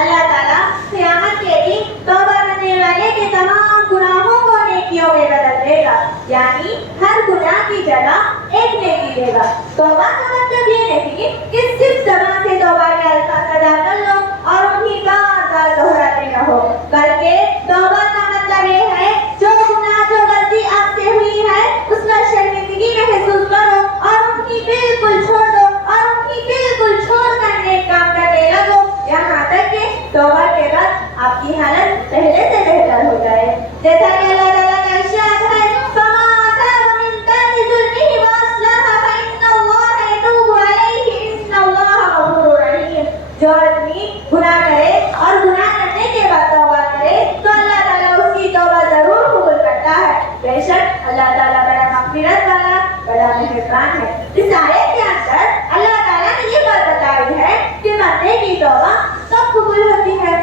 अल्लाह ताला क़यामत के दिन तौबा करने वाले के तमाम गुनाहों को नेकियों में बदल देगा, यानी हर गुनाह की जगह एक नेकी देगा। तौबा का मतलब ये नहीं कि सिर्फ ज़बान से तौबा के अल्फाज अदा कर लो और उन्हीं बार-बार दोहराते रहो, बल्कि तौबा का मतलब ये है जो गुनाह, जो गलती आपसे हुई है उसका शर्मिंदगी महसूस करो और उन्हीं बिल्कुल छोड़ दो और उन्हीं बिल्कुल छोड़कर नेक काम करने लगो, यहाँ तक कि तौबा के बाद आपकी हालत पहले से बेहतर हो जाए। जैसा कि अल्लाह ताला का इरशाद है, फमन ताबा मिन बादि ज़ुल्मिही व अस्लह फइन्नल्लाह यतूबु अलैहि, इन्नल्लाह गफूरुर रहीम। जो आदमी गुनाह करे और गुनाह करने के बाद तौबा करे तो अल्लाह ताला उसकी तौबा जरूर कबूल करता है। बेशक अल्लाह ताला बड़ा मग़फ़िरत वाला, बड़ा मेहरबान है। इस आयत के अंदर अल्लाह ताला ने ये बात बताई है कि बंदे की तौबा कब कबूल होती है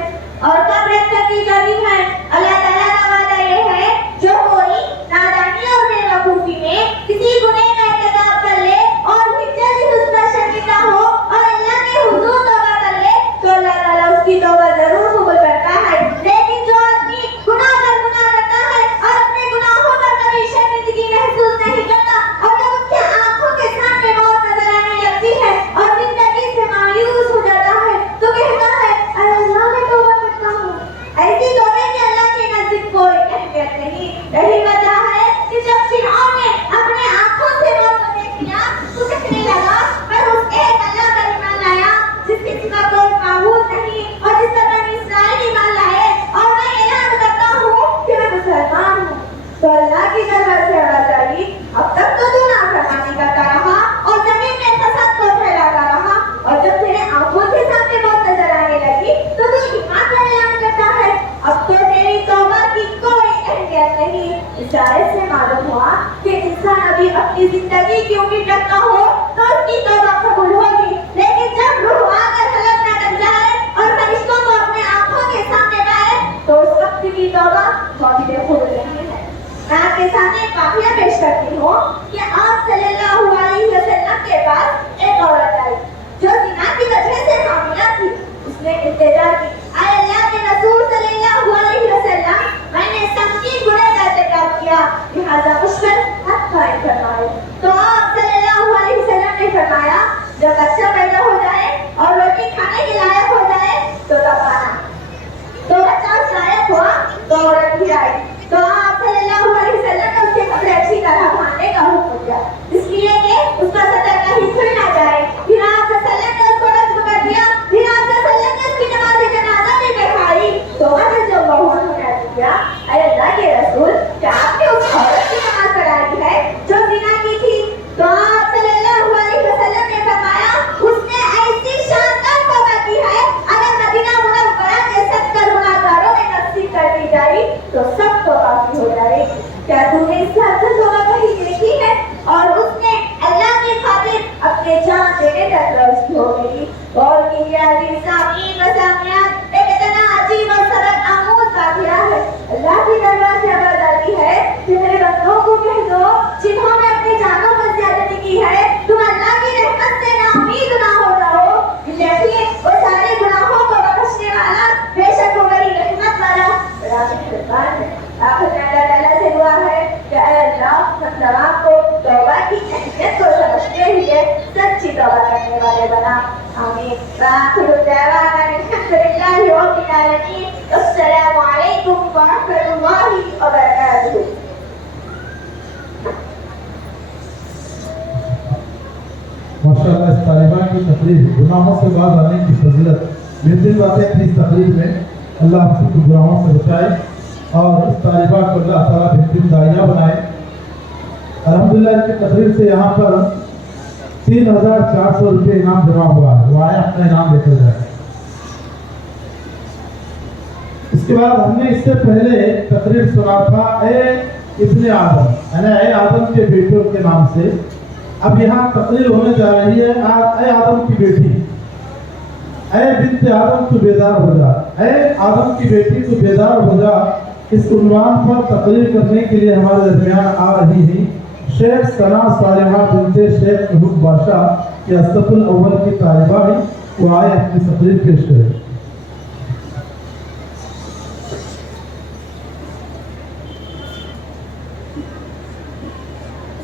और कब रद्द की जाती है। अल्लाह ताला का वादा ये है, जो कोई नादानी और बेवकूफी में किसी गुनाह का इर्तिकाब कर ले और फिर जल्द ही उस पर शर्मिंदा हो और अल्लाह के हुजूर तौबा कर ले तो अल्लाह ताला उसकी तौबा जरूर कबूल करता है। लेकिन जो आदमी गुनाह करता है और अपने गुनाहों पर कभी शर्मिंदगी महसूस नहीं करता और जब उसके आंखों के सामने मौत नजर आने लगती है और जिंदगी से मायूस हो जाता है तो कहता है, अल्लाह मैं तौबा करता हूँ। ऐसी तौबे की अल्लाह के नजदीक कोई अहमियत नहीं। यही वजह है कि जब फिरऔन ने अपने आंखों से मौत को देख लिया तो कहने लगा, मैं उस एक अल्लाह पर ईमान लाया जिसके सिवा कोई माबूद नहीं और जिस पर बनी इसराइल ईमान लाए और मैं ऐलान करता हूँ कि मैं मुसलमान हूँ। तो अल्लाह की दरबार से आवाज आई, अब तक तो तू नाफरमानी करता रहा और जमीन में फसाद को फैलाता रहा और जब तेरे आंखों के सामने मौत नजर आने लगी तो तू ईमान का ऐलान करता है। अब तो तेरी तौबा की कोई अहमियत नहीं। इस आयत से मालूम हुआ कि इंसान अभी अपनी जिंदगी की उम्मीद रखता हो तो उसकी तौबा कबूल होगी, लेकिन जब रूह आकर हलक में अटक जाए और फरिश्तों को अपने आंखों के सामने लाए तो उस वक्त की तौबा बहुत खूब नहीं है। मैं आपके सामने एक वाक़या पेश करती हूँ कि आप सल्लल्लाहु अलैहि वसल्लम के पास एक औरत आई जो ज़िना की वजह से हामिला थी। उसने इल्तिजा की, आए अल्लाह के रसूल सल्लल्लाहु अलैहि वसल्लम, मैंने संगीन गुनाह का इर्तिकाब किया, लिहाजा मुझ पर हद कायम फरमाए। तो आप सल्लल्लाहु अलैहि वसल्लम ने फरमाया, जब बच्चा पैदा हो जाए और रोटी खाने के लायक हो जाए तो दफनाना। तो बच्चा लायक हुआ तो औरत भी आई तो आप सल्लल्लाहु अलैहि वसल्लम ने उसके कपड़े अच्छी तरह बांधने का हुक्म दिया, इसलिए कि उसका सतर कहीं खुल ना जाए। फिर आप सल्लल्लाहु ने उसको रस्म कर दिया, फिर आप सल्लल्लाहु ने उसकी नमाज जनाजा भी पढ़ाई। तो हज़रत जो बहुत होना दिया, अल्लाह के रसूल क्या आपने उस औरत की नमाज पढ़ाई کو توبہ کی اہمیت کو سمجھتے ہوئے سچی توبہ کرنے والے بنا. آمین. وآخر دعوانا الحمد لله رب العالمين. السلام عليكم ورحمة الله وبركاته. माशाअल्लाह इस तालिबा की तकरीर गुनाहों से बाज आने की फजीलत बेहतरीन बातें थी इस तकरीर में. अल्लाह हमको गुनाहों से बचाए और इस तालिबा को अल्लाह ताला बेहतरीन दाइया बनाए. अल्हम्दुलिल्लाह इनकी तकरीर से यहाँ पर 3,400 रुपये इनाम जमा हुआ है. वो आए अपना इनाम लेकर जाए. इसके बाद हमने इससे पहले तकरीर सुना था ए इब्ने आदम यानी ए आदम के बेटों के नाम से. अब यहाँ तकरीर होने जा रही है ए आदम की बेटी. ए बिन्ते आदम तू बेदार हो जा, ए आदम की बेटी तू बेदार हो जा. इस उन्वान पर तकरीर करने के लिए हमारे दरमियान आ रही है शेख सना सालिहा बिन्ते शेख महमूद बादशाह के असफुल अव्वल की तालिबा है. वो आए अपनी तकरीर पेश करें.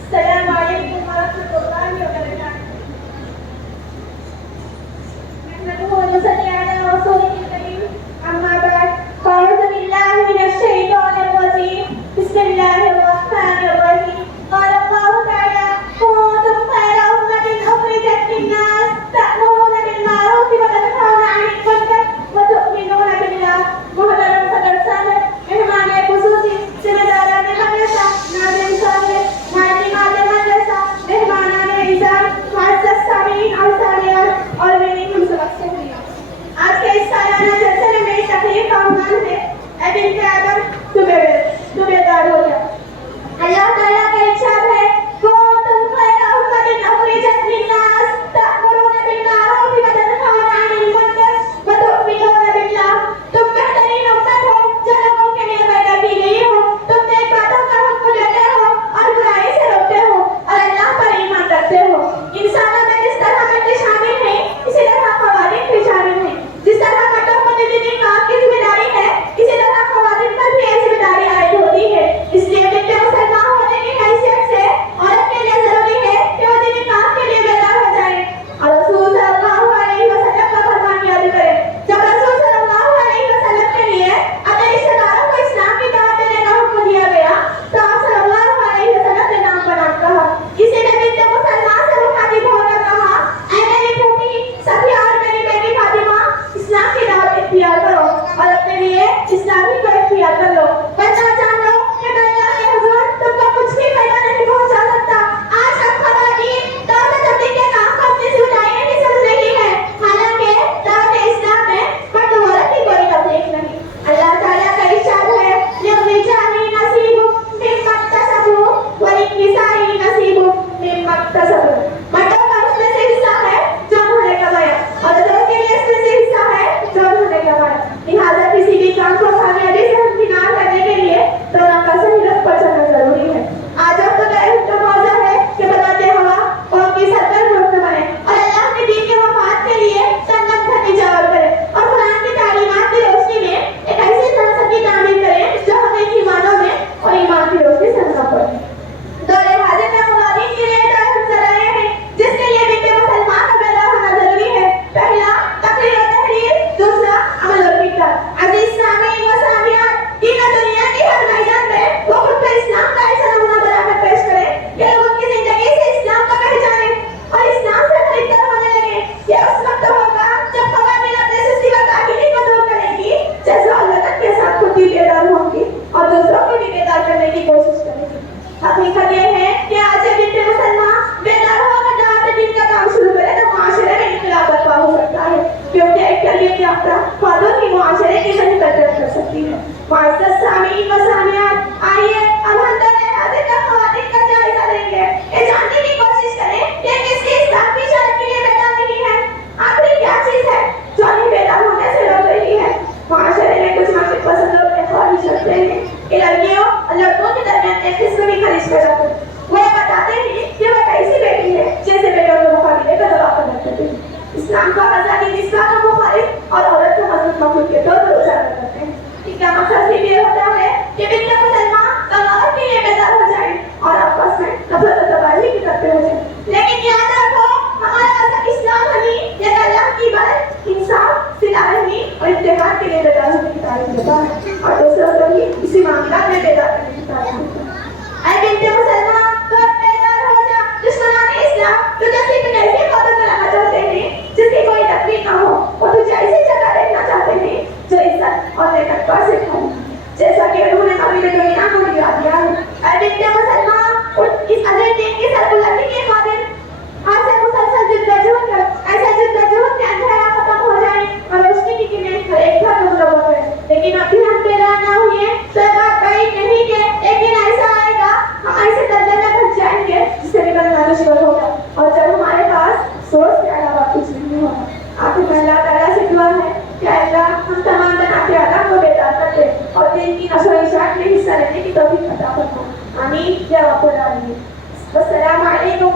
السلام عليكم ورحمة الله وبركاته. نحمده ونصلي على رسوله الكريم. أما بعد فأعوذ بالله من الشيطان الرجيم. بسم الله الرحمن الرحيم. قال الله تعالى: كنتم خير أمة أخرجت للناس تأمرون بالمعروف وتنهون عن المنكر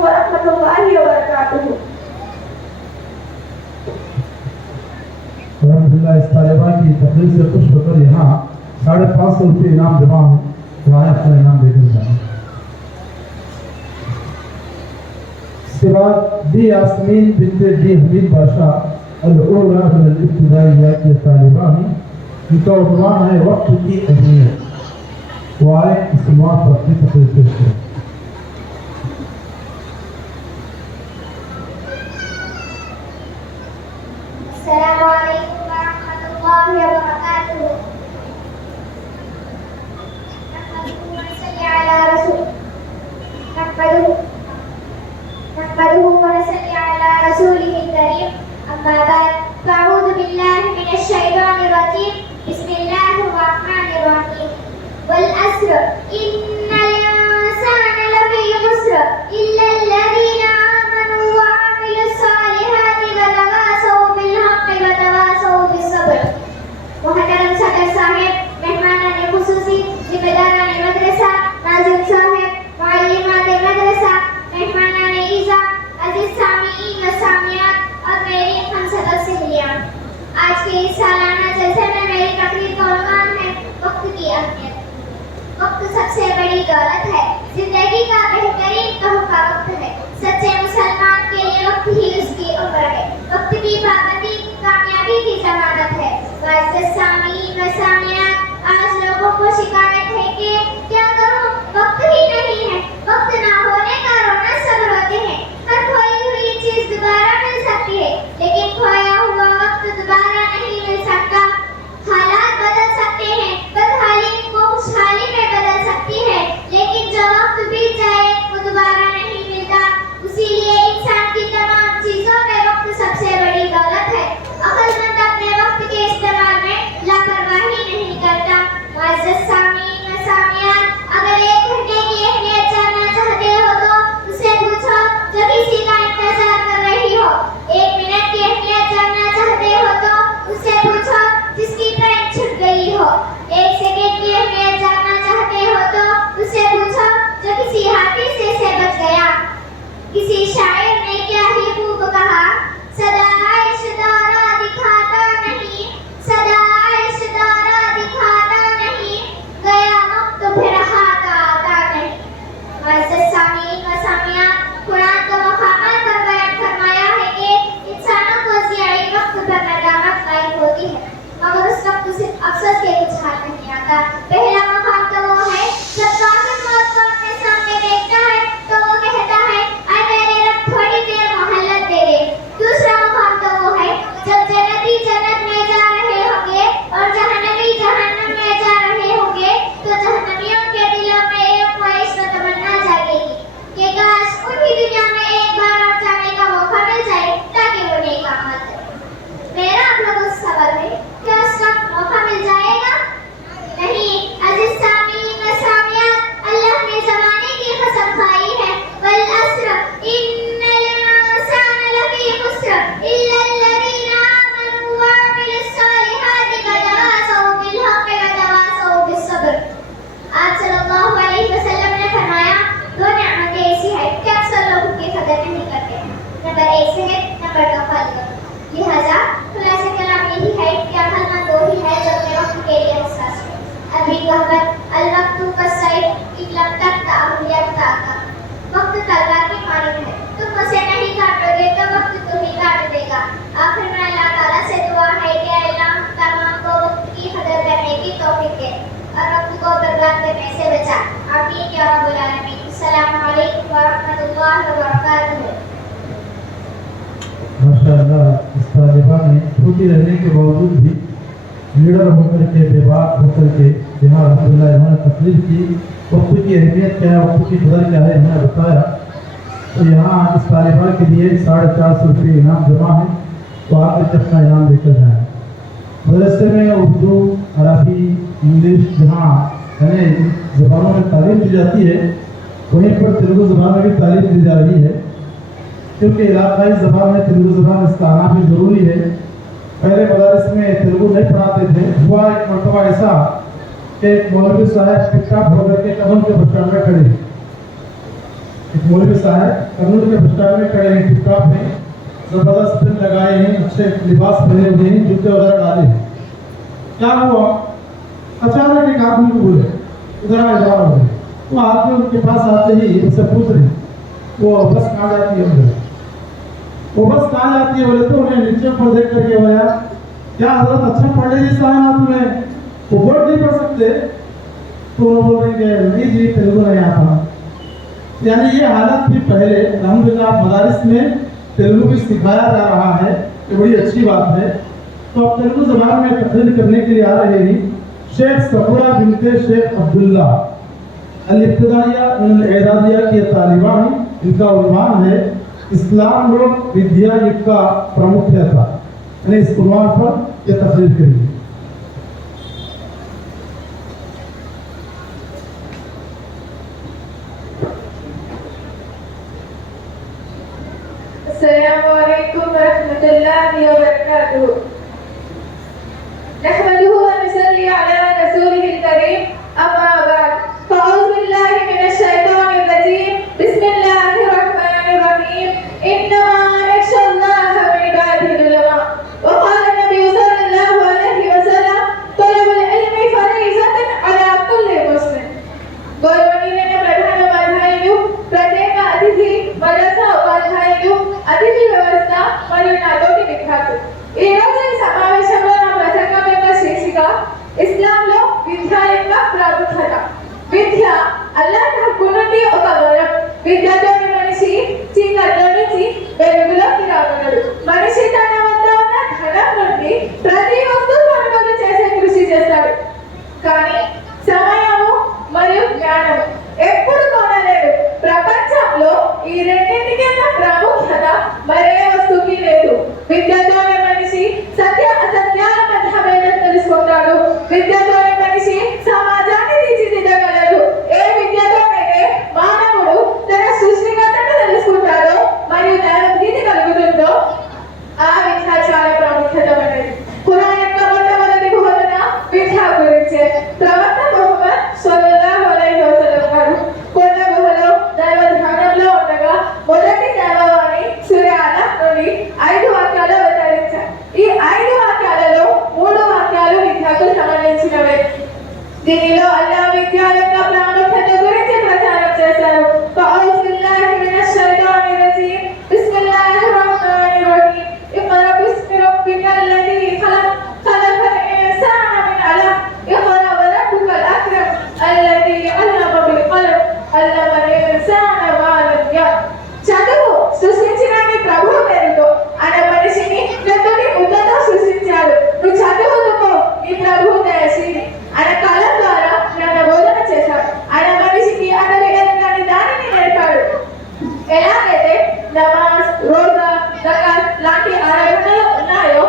वरहमतुल्लाहि वबरकातुहू। अल्हम्दुलिल्लाह इस तालिबा की तकरीर से खुश होकर यहाँ 550 रुपये इनाम जमा हो, वहाँ अपना इनाम देकर जाए। इसके बाद दी यास्मीन बिन्ते डी हमीद बादशाह अल-ऊला मिन अल-इब्तिदाइय्यात की तालिबा हैं। इनका उन्वान है वक्त की अहमियत। वो आए इस उन्वान पर अपनी तकरीर पेश करें। अस्सलामु अलैकुम वरहमतुल्लाहि वबरकातुहू। नहमदुहु व नसल्ली अला रसूलिहिल करीम। अम्मा बाद, अऊज़ु बिल्लाहि मिनश शैतानिर रजीम। बिस्मिल्लाहिर रहमानिर रहीम। वल अस्र इन्नल इंसाना लफी खुस्र इल्लल्लज़ीना आमनू व अमिलुस सालिहाति व तवासौ बिल हक़्क़ि व तवासौ बिस सब्र। मोहतरम सदर साहब, मेहमानान खुसूसी, जिम्मेदारान मदरसा, नाज़िम साहब, मुअल्लिमात मदरसा, मेहमानान ईज़ा, अज़ीज़ सामीईन व सामियात और मेरी हमसफ़र सहेलियाँ, आज के इस सालाना जलसे में मेरी तकरीर का उन्वान है वक्त की अहमियत। वक्त सबसे बड़ी दौलत है। जिंदगी का बेहतरीन तोहफा वक्त है। सच्चे मुसलमान के लिए वक्त ही उसकी उम्र है। वक्त की पाबंदी कामयाबी की जमानत है। मुअज़्ज़ज़ सामीईन व सामियात, आज लोगों को शिकायत है कि क्या करूं, वक्त ही नहीं है। वक्त ना होने का रोना सब रोते हैं। हर खोई हुई चीज दोबारा मिल सकती है, लेकिन खोया हुआ वक्त दोबारा नहीं मिल सकता। हालात बदल सकते हैं, बदहाली को खुशहाली में बदल सकती है, लेकिन जो वक्त बीत जाए वो दोबारा नहीं मिलता। इसीलिए इंसान की तमाम चीजों में वक्त सबसे बड़ी दौलत है। अक्लमंद अपने वक्त के इस्तेमाल में लापरवाही नहीं करता। मुअज़्ज़ज़ सामीईन व सामियात, अगर 1 घंटे की अहमियत जानना चाहते हो तो उससे पूछो जो किसी का इंतजार कर रही हो। 1 मिनट की अहमियत जानना चाहते हो तो उससे पूछो जिसकी ट्रेन छूट गई हो। 1 सेकंड की अहमियत जानना चाहते हो तो उससे पूछो जो किसी हादसे से बच गया। किसी शायर ने क्या ही खूब कहा, सदा आइश दौरा दिखाता नहीं, सदा आइश दौरा दिखाता नहीं, गया वक्त फिर हाथ आता नहीं। मुअज़्ज़ज़ सामीईन व सामियात, कुरान को मुक़ामत पर बयान फरमाया है कि इंसानों को ज़ियाई वक्त पर नदामत लायक होती है, मगर उस वक्त सिर्फ अफसोस के कुछ हाथ नहीं आता। पहला मकाम तो वो है जब काफिर मौत को अपने सामने देखता है तो वो कहता है ऐ मेरे रब थोड़ी देर मोहल्लत दे दे। दूसरा मकाम तो वो है जब जन्नती जन्नत में जा रहे होंगे और जहन्नमी जहन्नम में जा रहे होंगे तो जहन्नमियों के दिलों में एक ख्वाहिश व तमन्ना जागेगी कि काश उन्हीं दुनिया में एक बार और जाने का मौका मिल जाए ताकि वो नेक अमल करें। मेरा आप लोगों से सवाल है, क्या उस वक्त मौका मिल जाएगा? नहीं। अज़ीज़ सामीईन व सामियात, अल्लाह ने ज़माने की कसम खाई है, वल अस्र इन्नल इंसाना लफी खुस्र इल्लल्लज़ीना आमनू व अमिलुस सालिहाति व तवासौ बिल हक़्क़ि व तवासौ बिस सब्र। आप सल्लल्लाहु अलैहि वसल्लम ने फरमाया, 2 नेमतें ऐसी हैं कि अक्सर लोग उनकी कदर नहीं करते हैं। नंबर 1 सेहत, नंबर 2 फल। लिहाजा खुलासे कलाम यही है कि अक्लमंद वो ही है जो अपने वक्त के लिए हसास हो। अभी कहावत अल-वक़्तु कस्सैफ इन लम तक़तअहु यक़तअका, वक्त तलवार की मानिंद है, तुम उसे नहीं काटोगे तो वक्त तुम्हें काट देगा। आखिर में अल्लाह ताला से दुआ है कि अल्लाह तमाम को वक्त की कदर करने की तौफीक दे और वक्त को बर्बाद करने से बचा। आमीन या रब्बल आलमीन। अस्सलामु अलैकुम व रहमतुल्लाहि व बरकातुहू। माशाअल्लाह, इस तालिबा ने छोटी रहने के बावजूद भी लीडर होकर के, बेबाक होकर के यहाँ अल्हम्दुलिल्लाह इन्होंने तकरीर की। वक्त की अहमियत क्या है, वक्त की कदर क्या है, इन्होंने बताया। तो यहाँ इस तालिबा के लिए 450 रुपये इनाम जमा है, तो आप अपना इनाम लेकर जाएँ। मदरसे में उर्दू, अरबी, इंग्लिश जहाँ यानी ज़बानों में तालीम दी जाती है, वहीं पर तेलुगु ज़बान में भी तालीम दी जा रही है, क्योंकि इलाकाई ज़बान में तेलुगु ज़बान इसका आना भी ज़रूरी है। पहले मदारिस में तेलुगु नहीं पढ़ाते थे। हुआ एक मरतबा ऐसा कि एक मौलवी साहब टिकटॉक होकर के कमल के बस स्टैंड में खड़े एक मौलवी साहब कन्नूर के बस स्टैंड में खड़े हैं, टिकटॉक में जबरदस्त फिल्म लगाए हैं, अच्छे लिबास पहने हुए हैं, जूते वगैरह डाले हैं। क्या हुआ, अचानक एक आदमी को बोले इधर आ जाओ। वो आदमी उनके पास आते ही उनसे पूछ रहे वो बस कहाँ जाती है, वो बस कहाँ जाती है बोले तो उन्हें नीचे पर देख करके बोला क्या हजरत अच्छा पढ़े जैसा है ना तुम्हें, वो बोर्ड नहीं पढ़ सकते, तो वो बोल रहे कि नहीं जी तेलुगु नहीं आता। यानी ये हालत थी पहले। अल्हम्दुलिल्लाह मदारिस में तेलुगु भी सिखाया जा रहा है, ये बड़ी अच्छी बात है। तो अब तेलुगु जबान में तकरीर करने के लिए आ रहे हैं शेख सफूरा बिनते शेख अब्दुल्ला अल-इब्तिदाइया एदादिया की तालिबा हैं। इनका उन्वान है इस्लाम लोग विद्या युग का प्रामुख्यता, यानी इस उन्वान पर ये तकरीर करेंगे। अस्सलामु अलैकुम वरहमतुल्लाहि वबरकातुहू। नहमदुहु व नसल्ली अला रसूलिहिल करीम, अम्मा बाद। फ़अऊज़ु बिल्लाहि मिनश शैतानिर रजीम, बिस्मिल्लाहिर रहमानिर रहीम। इन्नमा यख्शल्लाह मिन इबादिहिल उलमा। व क़ाला नबी सल्लल्लाहु अलैहि वसल्लम, तलबुल इल्मि फरीज़तुन अला कुल्लि मुस्लिम। గౌరవనీయులైన ప్రధానోపాధ్యాయులు, ప్రత్యేక అతిథి మదర్సా ఉపాధ్యాయులు, అతిథి వ్యవస్థ మరియు నా తోటి విద్యార్థులు, ఈ రోజు ఈ సమావేశంలో నా ప్రసంగం యొక్క శీర్షిక ఇస్లాంలో విద్య యొక్క ప్రాముఖ్యత. విద్య అల్లాహ్ హక్కు నుండి ఒక వరం. విద్యతోని మనిషి చీకట్లో నుంచి వెలుగులోకి రాగలడు. మనిషి తన వద్ద ఉన్న ధనం నుండి ప్రతి వస్తువు కొనుగోలు చేసే కృషి చేస్తాడు, కానీ సమయము మరియు జ్ఞానము ఎప్పుడు కొనలేడు. ప్రపంచంలో ఈ రెండింటికి ఉన్న ప్రాముఖ్యత మరే వస్తువుకి లేదు. విద్యతోనే మనిషి సత్య అసత్యాల మధ్య భేదం తెలుసుకుంటాడు. విద్యతోనే మనిషి సమాజాన్ని తీర్చిదిద్దగలడు. ఏ విద్యతోనైతే మానవుడు తన సృష్టికర్తను తెలుసుకుంటాడో మరియు దైవభీతి కలుగుతుందో ఆ విద్య చాలా ప్రాముఖ్యతమైనది. ఖురాన్ యొక్క మొట్టమొదటి బోధన విద్య గురించే. ప్రవక్త ముహమ్మద్ సల్లల్లాహు అలైహి వసల్లం గారు కొండ గుహలో దైవ ధ్యానంలో ఉండగా మొదటి దైవవాణి సూరా అలక్ నుండి 5 వాక్యాలు అవతరించారు. ఈ 5 వాక్యాలలో 3 వాక్యాలు విద్యకు సంబంధించినవే. దీనిలో అల్లాహ్ విద్య యొక్క ప్రాముఖ్యత గురించి ప్రచారం చేశారు. ఫఅఊజు బిల్లాహి మినష్ షైతానిర్ రజీమ్, బిస్మిల్లాహిర్ రహ్మానిర్ రహీమ్. ఇఖ్రా బిస్మి రబ్బికల్ లదీ ఖలక్, ఖలకల్ ఇన్సాన మిన్ అలక్. ఇఖ్రా వ రబ్బుకల్ అక్రమ్ అల్లదీ అల్లమ బిల్ కలం, అల్లమల్ ఇన్సాన మా లం యఅలమ్. చదువు సృష్టించిన నీ ప్రభువు పేరుతో. ఆయన మనిషిని నెత్తటి ముద్దతో సృష్టించాడు. నువ్వు చదువుకో, నీ ప్రభువు దయశీలి. ఆయన కలం ద్వారా జ్ఞాన బోధన చేశాడు. ఆయన మనిషికి అతని ఎరగని దానిని నేర్పాడు. ఎలాగైతే నమాజ్, రోజా, జకాత్ లాంటి ఆరాధనలు ఉన్నాయో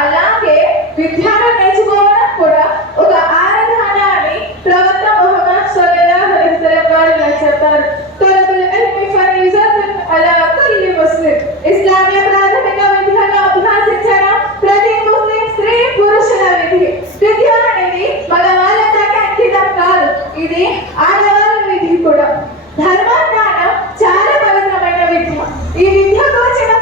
అలాగే విద్యను నేర్చుకోవడం కూడా ఒక ఆరాధన అని ప్రవక్త ముహమ్మద్ సల్లల్లాహు అలైహి వసల్లం గారు ఇలా చెప్పారు. తలబుల్ ఇల్మి ఫరీజతున్ అలా కుల్లి ముస్లిం. ఇస్లామీయ ప్రాథమిక విద్యను అభ్యసించడం ప్రతి ముస్లిం స్త్రీ పురుషుల విధి. విద్య అనేది మగవాళ్ళకి అంకితం కాదు, ఇది ఆడవాళ్ళ విధి కూడా. ధర్మజ్ఞానం చాలా పవిత్రమైన విద్య. ఈ విద్యకు వచ్చిన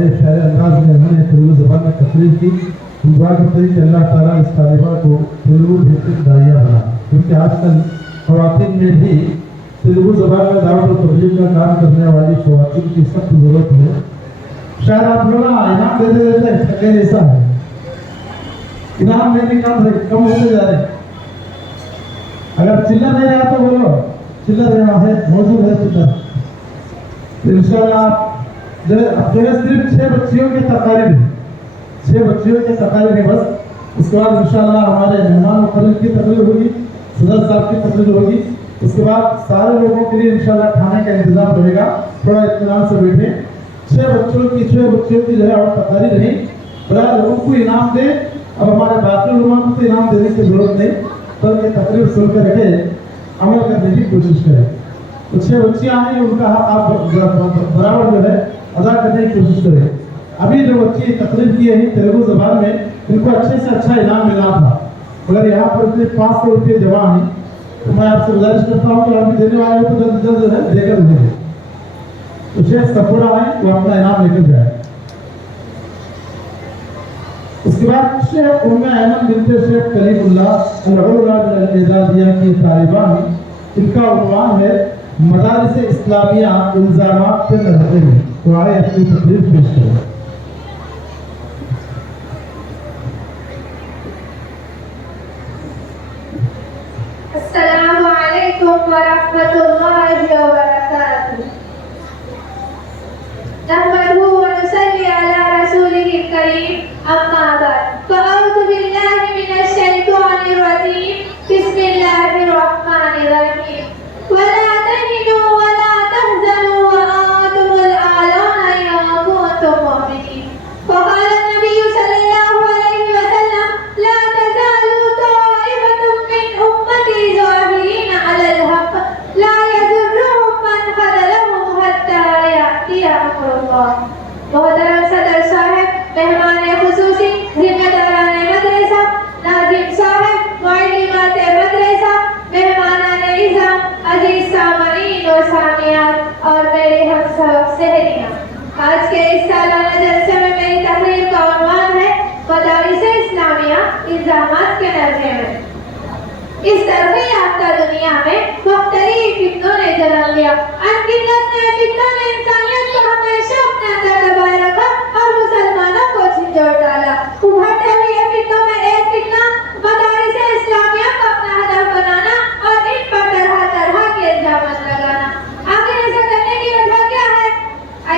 बड़े प्यारे अंदाज में उन्होंने तेलुगु ज़बान में तकरीर की। दुआ करते हैं कि अल्लाह ताला इस तालिबा को तेलुगु बेहतर दाइया बना, क्योंकि आजकल ख़वातीन में भी तेलुगु ज़बान में दावत और तबलीग का काम करने वाली ख़वातीन की सख्त ज़रूरत है। शायद आप लोग इनाम देते देते थके ऐसा है, इनाम देने का कम होते जा रहे। अगर चिल्ला नहीं रहा तो बोलो, चिल्ला रहा है, मौजूद है चिल्ला। इंशाल्लाह जो सिर्फ 6 बच्चियों के तकारीर है, 6 बच्चियों के तकारीर है बस। उसके बाद इंशाल्लाह हमारे मेहमान मुकर्रम की तकरीर होगी, सदर साहब की तकरीर होगी। उसके बाद सारे लोगों के लिए इंशाल्लाह खाने का इंतजाम रहेगा। थोड़ा इत्मीनान से बैठे। 6 बच्चियों की जो है और तकारीर रही, बड़ा लोगों को इनाम दे। अब हमारे बाकी लोगों को तो इनाम देने की जरूरत नहीं, बल्कि तकरीर सुनकर रखे अमल करने की कोशिश करें। तो 6 बच्चियां हैं, उनका हक आप बराबर जो है अदा करने की कोशिश करें। अभी जो बच्ची तकरीर की है तेलुगु ज़बान में, इनको अच्छे से अच्छा इनाम मिला था, मगर यहाँ पर सिर्फ 500 रुपये जमा है। तो मैं आपसे गुजारिश करता हूँ कि आप भी देने वाले हो तो जल्द जल्द जो है देकर देंगे। तो शेख सफूरा है, वो अपना इनाम लेकर जाए। उसके बाद शेख उम्मे अहमद बिनते शेख कलीमुल्लाह अल-उला अल-एजाजिया की तालिबा है। इनका उन्वान है मदारिस इस्लामिया इल्जामात के नज़र में। तो आए अपनी तकरीर पेश करें। अस्सलामु अलैकुम व रहमतुल्लाहि व बरकातुहू। नहमदुहु व नुसल्ली अला रसूलिहिल करीम, अम्मा बाद। फ़अऊज़ु बिल्लाहि मिनश शैतानिर रजीम। बिस्मिल्लाहिर रहमानिर रहीम। वला तहिनु वला तहज़नु व अंतुमुल आलौना इन कुंतुम मुमिनीन। फ़क़ाल नबी सल्लल्लाहु अलैहि वसल्लम, ला तज़ालु ताइफतुम मिन उम्मती ज़ाहिरीन अलल हक़, ला यज़ुर्रुहुम मन ख़ज़लहुम हत्ता यातिया अमरुल्लाह। मोहतरम सदर साहब, मेहमान खुसूसी, जिम्मेदारान मदरसा, नाज़िम साहब, मुअल्लिमात मदरसा, मेहमानान निज़ाम, अजीज सामईन व सामियात और मेरे हमसफ़र सहरियाँ, आज के इस सालाना जलसे में मेरी तकरीर का उन्वान है मदारिस इस्लामिया इल्जामात के नज़र में। इस तरक्की याफ्ता दुनिया में मुख्तलिफ फितनों ने जन्म लिया। अनगिनत नए फितनों ने इंसानियत को हमेशा अपने अंदर दबाए रखा और मुसलमानों को झंझोड़ डाला। उभरते हुए फितनों में एक फितना मदारिस इस्लामिया को अपना हदफ बनाना और इन पर तरह तरह के इल्जामात लगाना। आखिर ऐसा करने की वजह क्या है?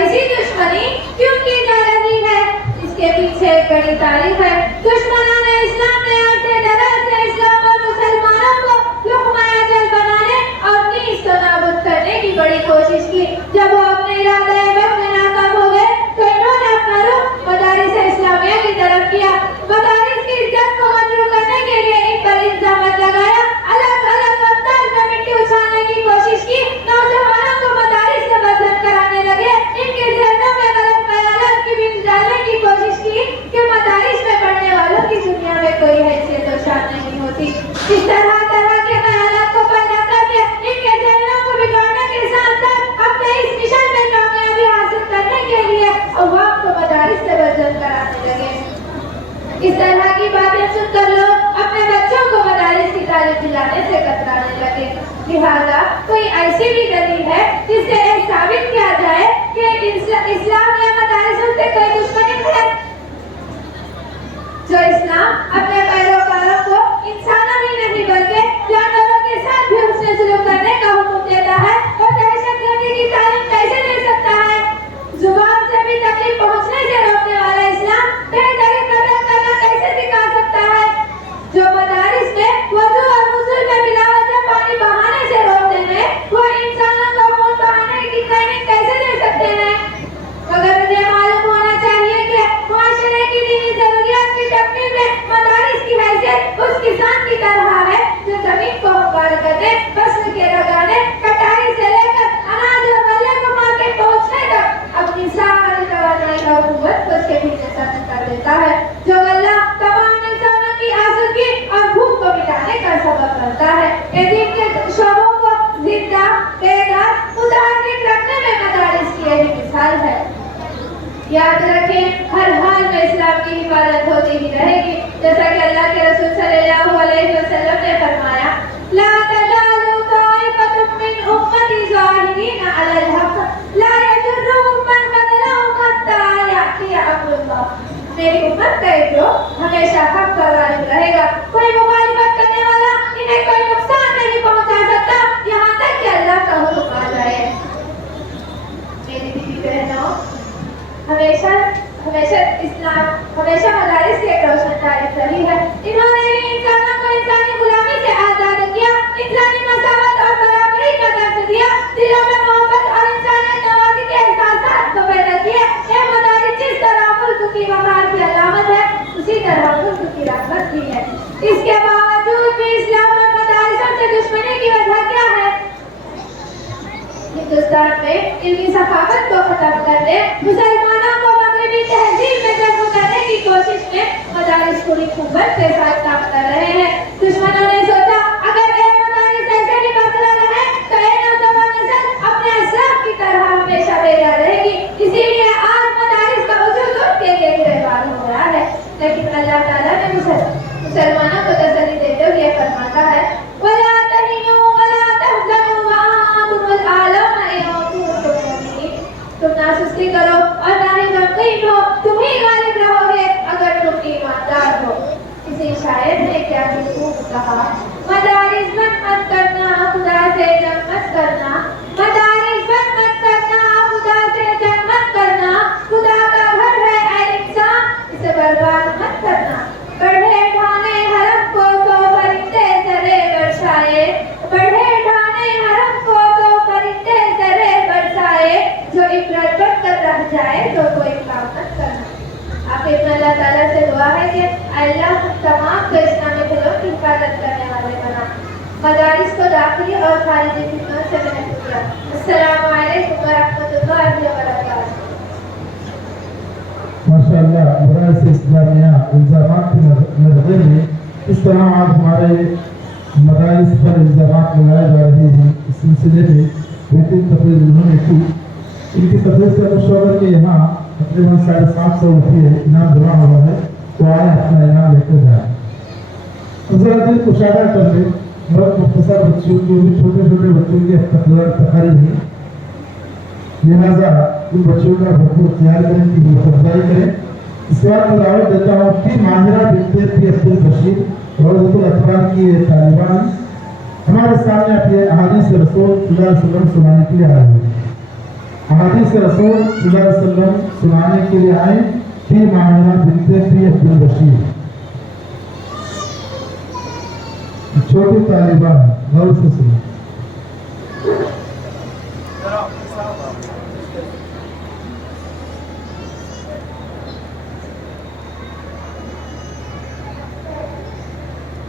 ऐसी दुश्मनी क्यों की जा रही है? इसके पीछे एक बड़ी तारीफ है। दुश्मनान इस्लाम ने ऐसे डरा से इस्लाम और मुसलमानों को लुक़मा अजल बनाने और नीज़ तो नाबूद करने की बड़ी कोशिश की। जब वो अपने इरादे में नाकाम हो गए तो इन्होंने अपना रुख मदारिस इस्लामिया की तरफ किया। मदारिस की इज्जत को मजरूह करने के लिए इन पर इल्जामात लगाया, अलग अलग अंदाज में मिट्टी उछालने की कोशिश की। नौजवानों को मदारिस से बदनाम कराने लगे। इनके ज़हनों में गलत ख्यालात की बीज डालने की कोशिश की कि मदारिस में पढ़ने वालों की दुनिया में कोई हैसियत और शान नहीं होती। इस तरह के ख्यालात को पैदा करके इनके ज़हनों को बिगाड़ने के साथ साथ अपने इस मिशन में कामयाबी हासिल करने के लिए अवाम को मदारिस से बदनाम कराने लगे। इस तरह की बातें सुनकर लोग अपने बच्चों को मदारिस की तालीम दिलाने से कतराने लगे। लिहाजा कोई ऐसी भी दलील है जिससे यह साबित किया जाए कि इस्लाम या मदारिसों से कोई दुश्मनी है? जो इस्लाम अपने पैरोकारों को इंसानों ही नहीं बल्कि जानवरों के साथ भी उसने सुलूक करने का हुक्म देता है, और दहशतगर्दी की तालीम कैसे दे सकता है? जुबान से भी तकलीफ पहुंचने से रोकने वाला इस्लाम बेहतरी कदर करना कैसे सिखा सकता है? जो मदारिस में वजू और गुस्ल में बिलावजा पानी बहाने से रोकते हैं, वो इंसानों को खून बहाने की ट्रेनिंग कैसे दे सकते हैं? मगर उन्हें मालूम होना चाहिए कि मुआशरे की दीनी जरूरियात की तकमील में मदारिस یاد رکھیں ہر حال میں اسلام کی حفاظت ہوتی ہی رہے گی، جیسا کہ اللہ کے رسول صلی اللہ علیہ وسلم نے فرمایا لا تزال طائفة من أمتي ظاهرين على الحق لا يضرهم من خذلهم حتى يأتي أمر الله. میری امت کا ایک گروہ ہمیشہ حق پر غالب رہے گا، کوئی مخالفت کرنے والا انہیں کوئی نقصان نہیں پہنچا سکتا یہاں تک کہ اللہ کا حکم آ جائے. میری بیوی بہنوں، ہمیشہ اسلام ہمیشہ مدارس کی ایک روشن تاریخ رہی ہے. انہوں نے انسانوں کو انسانی غلامی سے آزاد کیا، انسانی مساوات اور برابری کا درس دیا، دلوں میں محبت اور انسانیت نوازی کے احساسات کو پیدا کیا. یہ مدارس جس طرح ملک کی وقار کی علامت ہے، اسی طرح ملک کی رغبت بھی ہے. اس کے باوجود بھی اسلام اور مدارسوں سے دشمنی کی وجہ کیا ہے؟ ہندوستان میں ان کی ثقافت کو ختم کرنے، مسلمانوں کو مغربی تہذیب میں جذب کرنے کی کوشش میں مدارس پوری قوت کے ساتھ کام کر رہے ہیں. دشمنوں نے سوچا اگر یہ مدارس ایسے بھی برقرار رہے تو یہ نوجوان نسل اپنے اسلاف کی طرح ہمیشہ بیدار رہے گی. اسی لیے آج مدارس کا وجود ان کے لیے گریبان ہو رہا ہے. لیکن اللہ تعالیٰ نے مسلمانوں کو تسلی دیتے ہوئے فرماتا ہے وَلَا تَهِنُوا وَلَا تَحْزَنُوا وَأَنْتُمُ الْأَعْلَوْنَ إِن كُنتُم مُّؤْمِنِينَ. تم نہ سستی کرو اور نہ ہی غمگین ہو، تم ہی غالب رہو گے اگر تم ایماندار ہو. کسی شاعر نے کیا خوب کہا مدارس بند مت کرنا، خدا سے جنگ مت کرنا. مدارس بند مت کرنا، خدا سے جنگ مت کرنا. خدا کا گھر ہے اے انسان، اسے برباد مت کرنا. بڑھے ڈھانے حرم کو تو پرندے سرے برسائے، بڑھے ڈھانے حرم کو تو پرندے سرے برسائے. جو عبرت بن کر رہ جائے تو کوئی کام مت کرنا. آخر میں اللہ تعالیٰ سے دعا ہے کہ اللہ تمام کو اسلامی گھروں کی حفاظت کرنے والے بنا، مدارس کو داخلی اور خارجی فتنوں سے محفوظ کیا. السلام علیکم ورحمۃ اللہ وبرکاتہ. ماشاء اللہ مدارس اسلامیہ الزامات کے نظر میں اس طرح آج ہمارے مدارس پر الزامات لگائے جا رہے ہیں. اس سلسلے میں بہترین تقریر انہوں نے کی. ان کی تقریر سے مشورہ کے یہاں تقریباً 750 روپیے انعام جمع ہوا ہے، تو آئے اپنا انعام لے کر جائیں. ذرا دل کشادہ کر لیں. بہت مختصر بچوں کی بھی چھوٹے چھوٹے بچوں کی تقریر ہے، لہٰذا ان بچوں کا بھرپور خیال کریں کہ حوصلہ افزائی کریں. اس بات کو دعوت دیتا ہوں کہ ماہرہ بنت پی عبدالبشیر روضۃ الاطفال کی طالبان ہمارے سامنے اپنے احادیث رسول صلی اللہ علیہ وسلم سنانے کے لیے آئے ہیں. احادیث رسول صلی اللہ علیہ وسلم سنانے کے لیے آئے کہ ماہرہ بنت پی عبدالبشیر چھوٹی طالبان غور سے سنیں.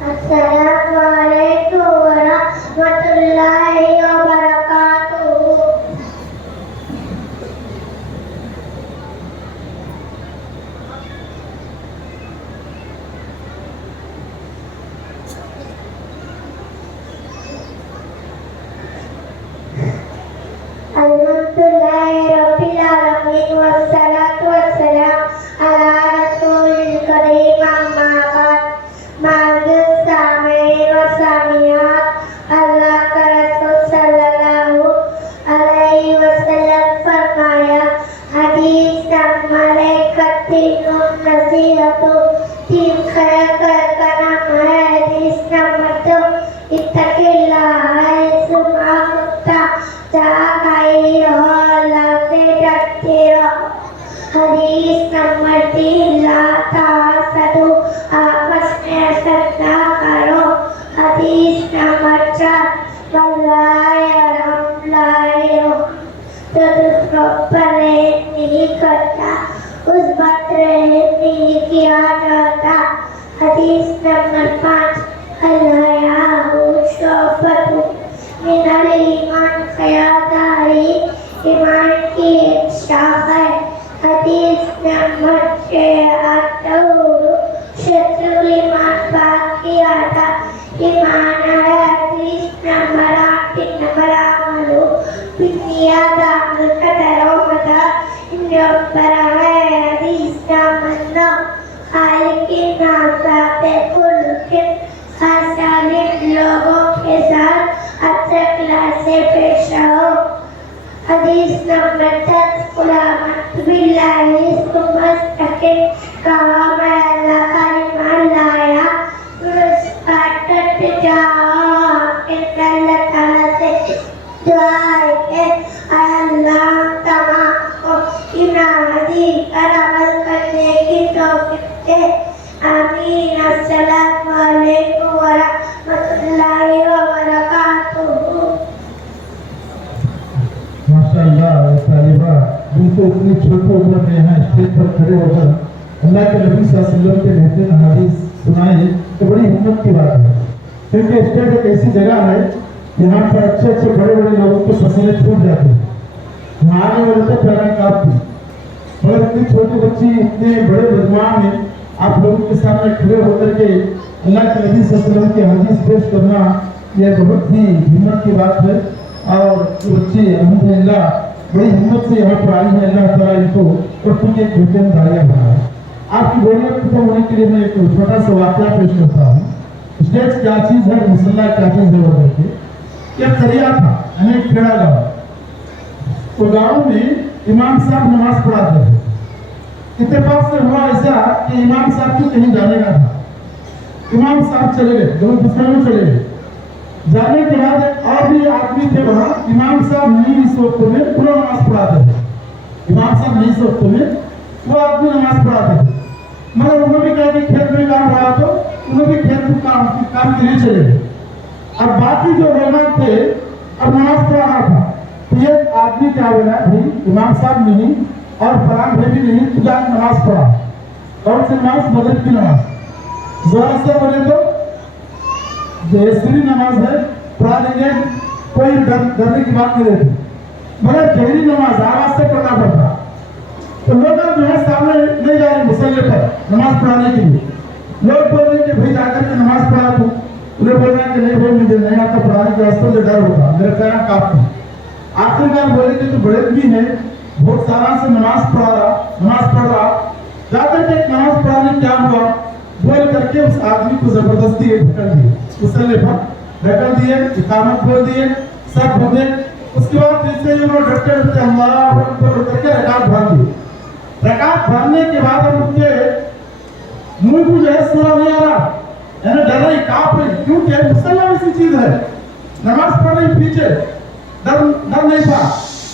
السلام علیکم ورحمۃ اللہ وبرکاتہ. الحمدللہ رب العالمین والصلاة والسلام علی رسول الکریم اما بعد. معزز سامعین و سامعات، اللہ کا رسول صلی اللہ علیہ وسلم فرمایا حدیث نمبر 31 نصیحت تین خیر کا نام ہے. حدیث نمبر 2 اتق اللہ ثم کتا جہاں کھائی رہو اللہ سے ڈرتے رہو. حدیث نمبر 3 لا تحاسدوا آپس میں حسد نہ کرو. حدیث نمبر 4 واللہ یرحم لا یرحم. جو دوسروں پر رحم نہیں کرتا اس پر رحم نہیں کیا جاتا. حدیث نمبر 5 الحیاء شعبۃ من الایمان. حیاداری ایمان کی ایک شاخ ہے. حدیث نمبر 6 الطہور شطر الایمان. باقی آدھا ایمان ہے. حدیث نمبر 8 انما الاعمال بالنیات. عمل کا در و مدار ان پر ہے. से पेश रहो। हदीस नंबर 10 गुलामत बिल्लाहि सुमस्तकिम कहा मैं अल्लाह का ईमान लाया मुस्काट जाओ कि अल्लाह ताला से दुआ है कि अल्लाह तमाम को इनादी पर अमल करने की तौफीक दे। आमीन। अस्सलामु अलैकुम व रहमतुल्लाहि व बरकातुहू। माशाअल्लाह तालिबा बिल्कुल इतनी छोटी उम्र में यहाँ स्टेज पर खड़े होकर अल्लाह के नबी सल्लल्लाहु अलैहि वसल्लम के बेहतरीन हदीस सुनाए तो बड़ी हिम्मत की बात है, क्योंकि स्टेज एक ऐसी जगह है यहाँ पर अच्छे अच्छे बड़े बड़े लोगों के पसीने छूट जाते हैं, यहाँ आने वाले तो पैर कांपती, मगर इतनी छोटी बच्ची इतने बड़े बदमाश में आप लोगों के सामने खड़े होकर के अल्लाह के नबी सल्लल्लाहु अलैहि वसल्लम की हदीस पेश करना यह बहुत ही हिम्मत की बात है। और ये बच्ची अल्हम्दुलिल्लाह बड़ी हिम्मत से यहाँ पर आई है, अल्लाह ताला इनको उर्दू के बेहतरीन दारियाँ बनाए। आपकी बोलियाँ खत्म होने के लिए मैं एक छोटा सा वाक़या पेश करता हूँ। स्टेज क्या चीज़ है, मुसल्ला क्या चीज़ है वो देखिए। एक करिया था, यानी एक खेड़ा गाँव, तो गाँव में इमाम साहब नमाज पढ़ाते थे। इत्तेफाक से हुआ ऐसा कि इमाम साहब को कहीं जाने का था, इमाम साहब चले गए, दोनों दूसरे में चले गए। जाने के बाद और भी आदमी थे वहाँ, इमाम साहब नहीं इस वक्त में पूरा नमाज पढ़ाते थे, इमाम साहब नहीं इस वक्त में वो आदमी नमाज पढ़ाते थे, मगर उन्होंने भी कहा कि खेत में काम रहा तो उन्होंने भी खेत में काम के लिए चले गए। अब बाकी जो लोग थे अब नमाज पढ़ाना था, तो ये आदमी क्या बोला भाई इमाम साहब नहीं और फलां भाई भी नहीं, तुझा नमाज पढ़ा। कौन सी नमाज? मगरिब की नमाज। जोर से बोले तो जैसरी नमाज है पढ़ा देंगे, कोई डरने की बात नहीं रहती, मगर जहरी नमाज आवाज से पढ़ना पड़ता। तो लोग जो है सामने नहीं जा रहे मुसल्ले पर नमाज पढ़ाने के लिए, लोग बोल रहे कि भाई जाकर के नमाज पढ़ा तू, उन्हें बोल रहे कि नहीं भाई मुझे नहीं आता पढ़ाने के वास्ते, मुझे डर होता, मेरे पैर कांपते। आखिरकार बोले कि तू बड़े भी है, बहुत सारा से नमाज पढ़ रहा, जाकर के नमाज पढ़ाने क्या हुआ बोल करके उस आदमी को जबरदस्ती ढकल दिए, मुसल्ले पर ढकल दिए, इकामत बोल दिए, सब हो गए। उसके बाद जैसे ही उन्होंने ढकते ढकते अल्लाह अकबर करके रकात भर दी। रकात भरने के बाद अब उनके मुंह को जो है सूरा नहीं आ रहा, यानी डर रही, कांप रही, क्योंकि मुसल्ला ऐसी चीज है, नमाज पढ़ रही पीछे, डर नहीं था,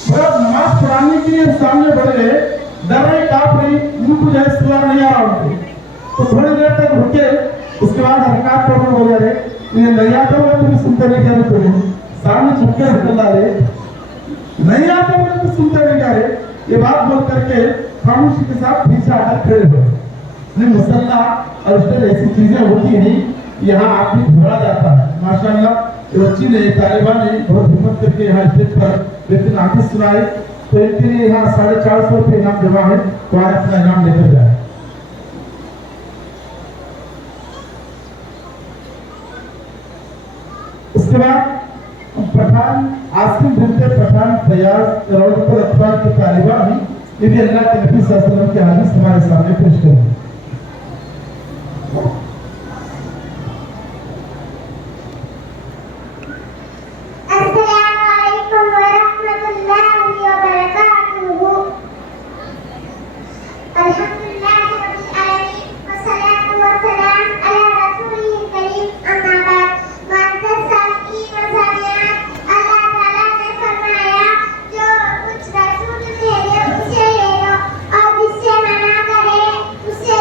मगर नमाज पढ़ाने के लिए सामने बढ़ गए, डर रही, कांप रही, मुंह को जो है सूरा नहीं आ रहा उनके। तो थोड़ी देर तक रुके, उसके बाद हरकत पढ़ने बोले रहे, ये नहीं आता बोले तुम सुनते नहीं क्या रहे, तुम्हें सामने झुके निकल रहे, नहीं आता बोले तुम सुनते नहीं क्या रहे, ये बात बोल करके खामोशी के साथ पीछे आकर खड़े हो। नहीं मुसल्ला और उसमें ऐसी चीजें होती नहीं, यहाँ आदमी घोड़ा जाता है। माशाअल्लाह ये बच्ची ने तालिबा ने बहुत हिम्मत करके यहाँ स्टेज पर बेहतरीन हादीस सुनाए, तो इनके लिए यहाँ 450 रुपये इनाम जमा है, तो आज अपना इनाम लेकर जाए। उसके बाद पठान आसिम बिनते पठान फयाज रौदपुर अखबार की तालिबा भी ये भी अल्लाह के नबी सल्लल्लाहु अलैहि वसल्लम के हदीस हमारे सामने पेश करेंगे। उससे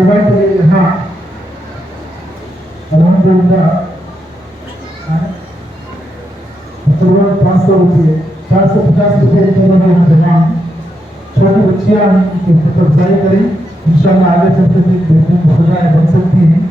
तालिबान के लिए हाँ अल्हम्दुलिल्लाह तकरीबन 500 रुपये 450 रुपये किलो में तमाम छोटी बच्चियां की अफजाई करें इंशाल्लाह आगे चलते हुए बेहतरीन बन सकती हैं।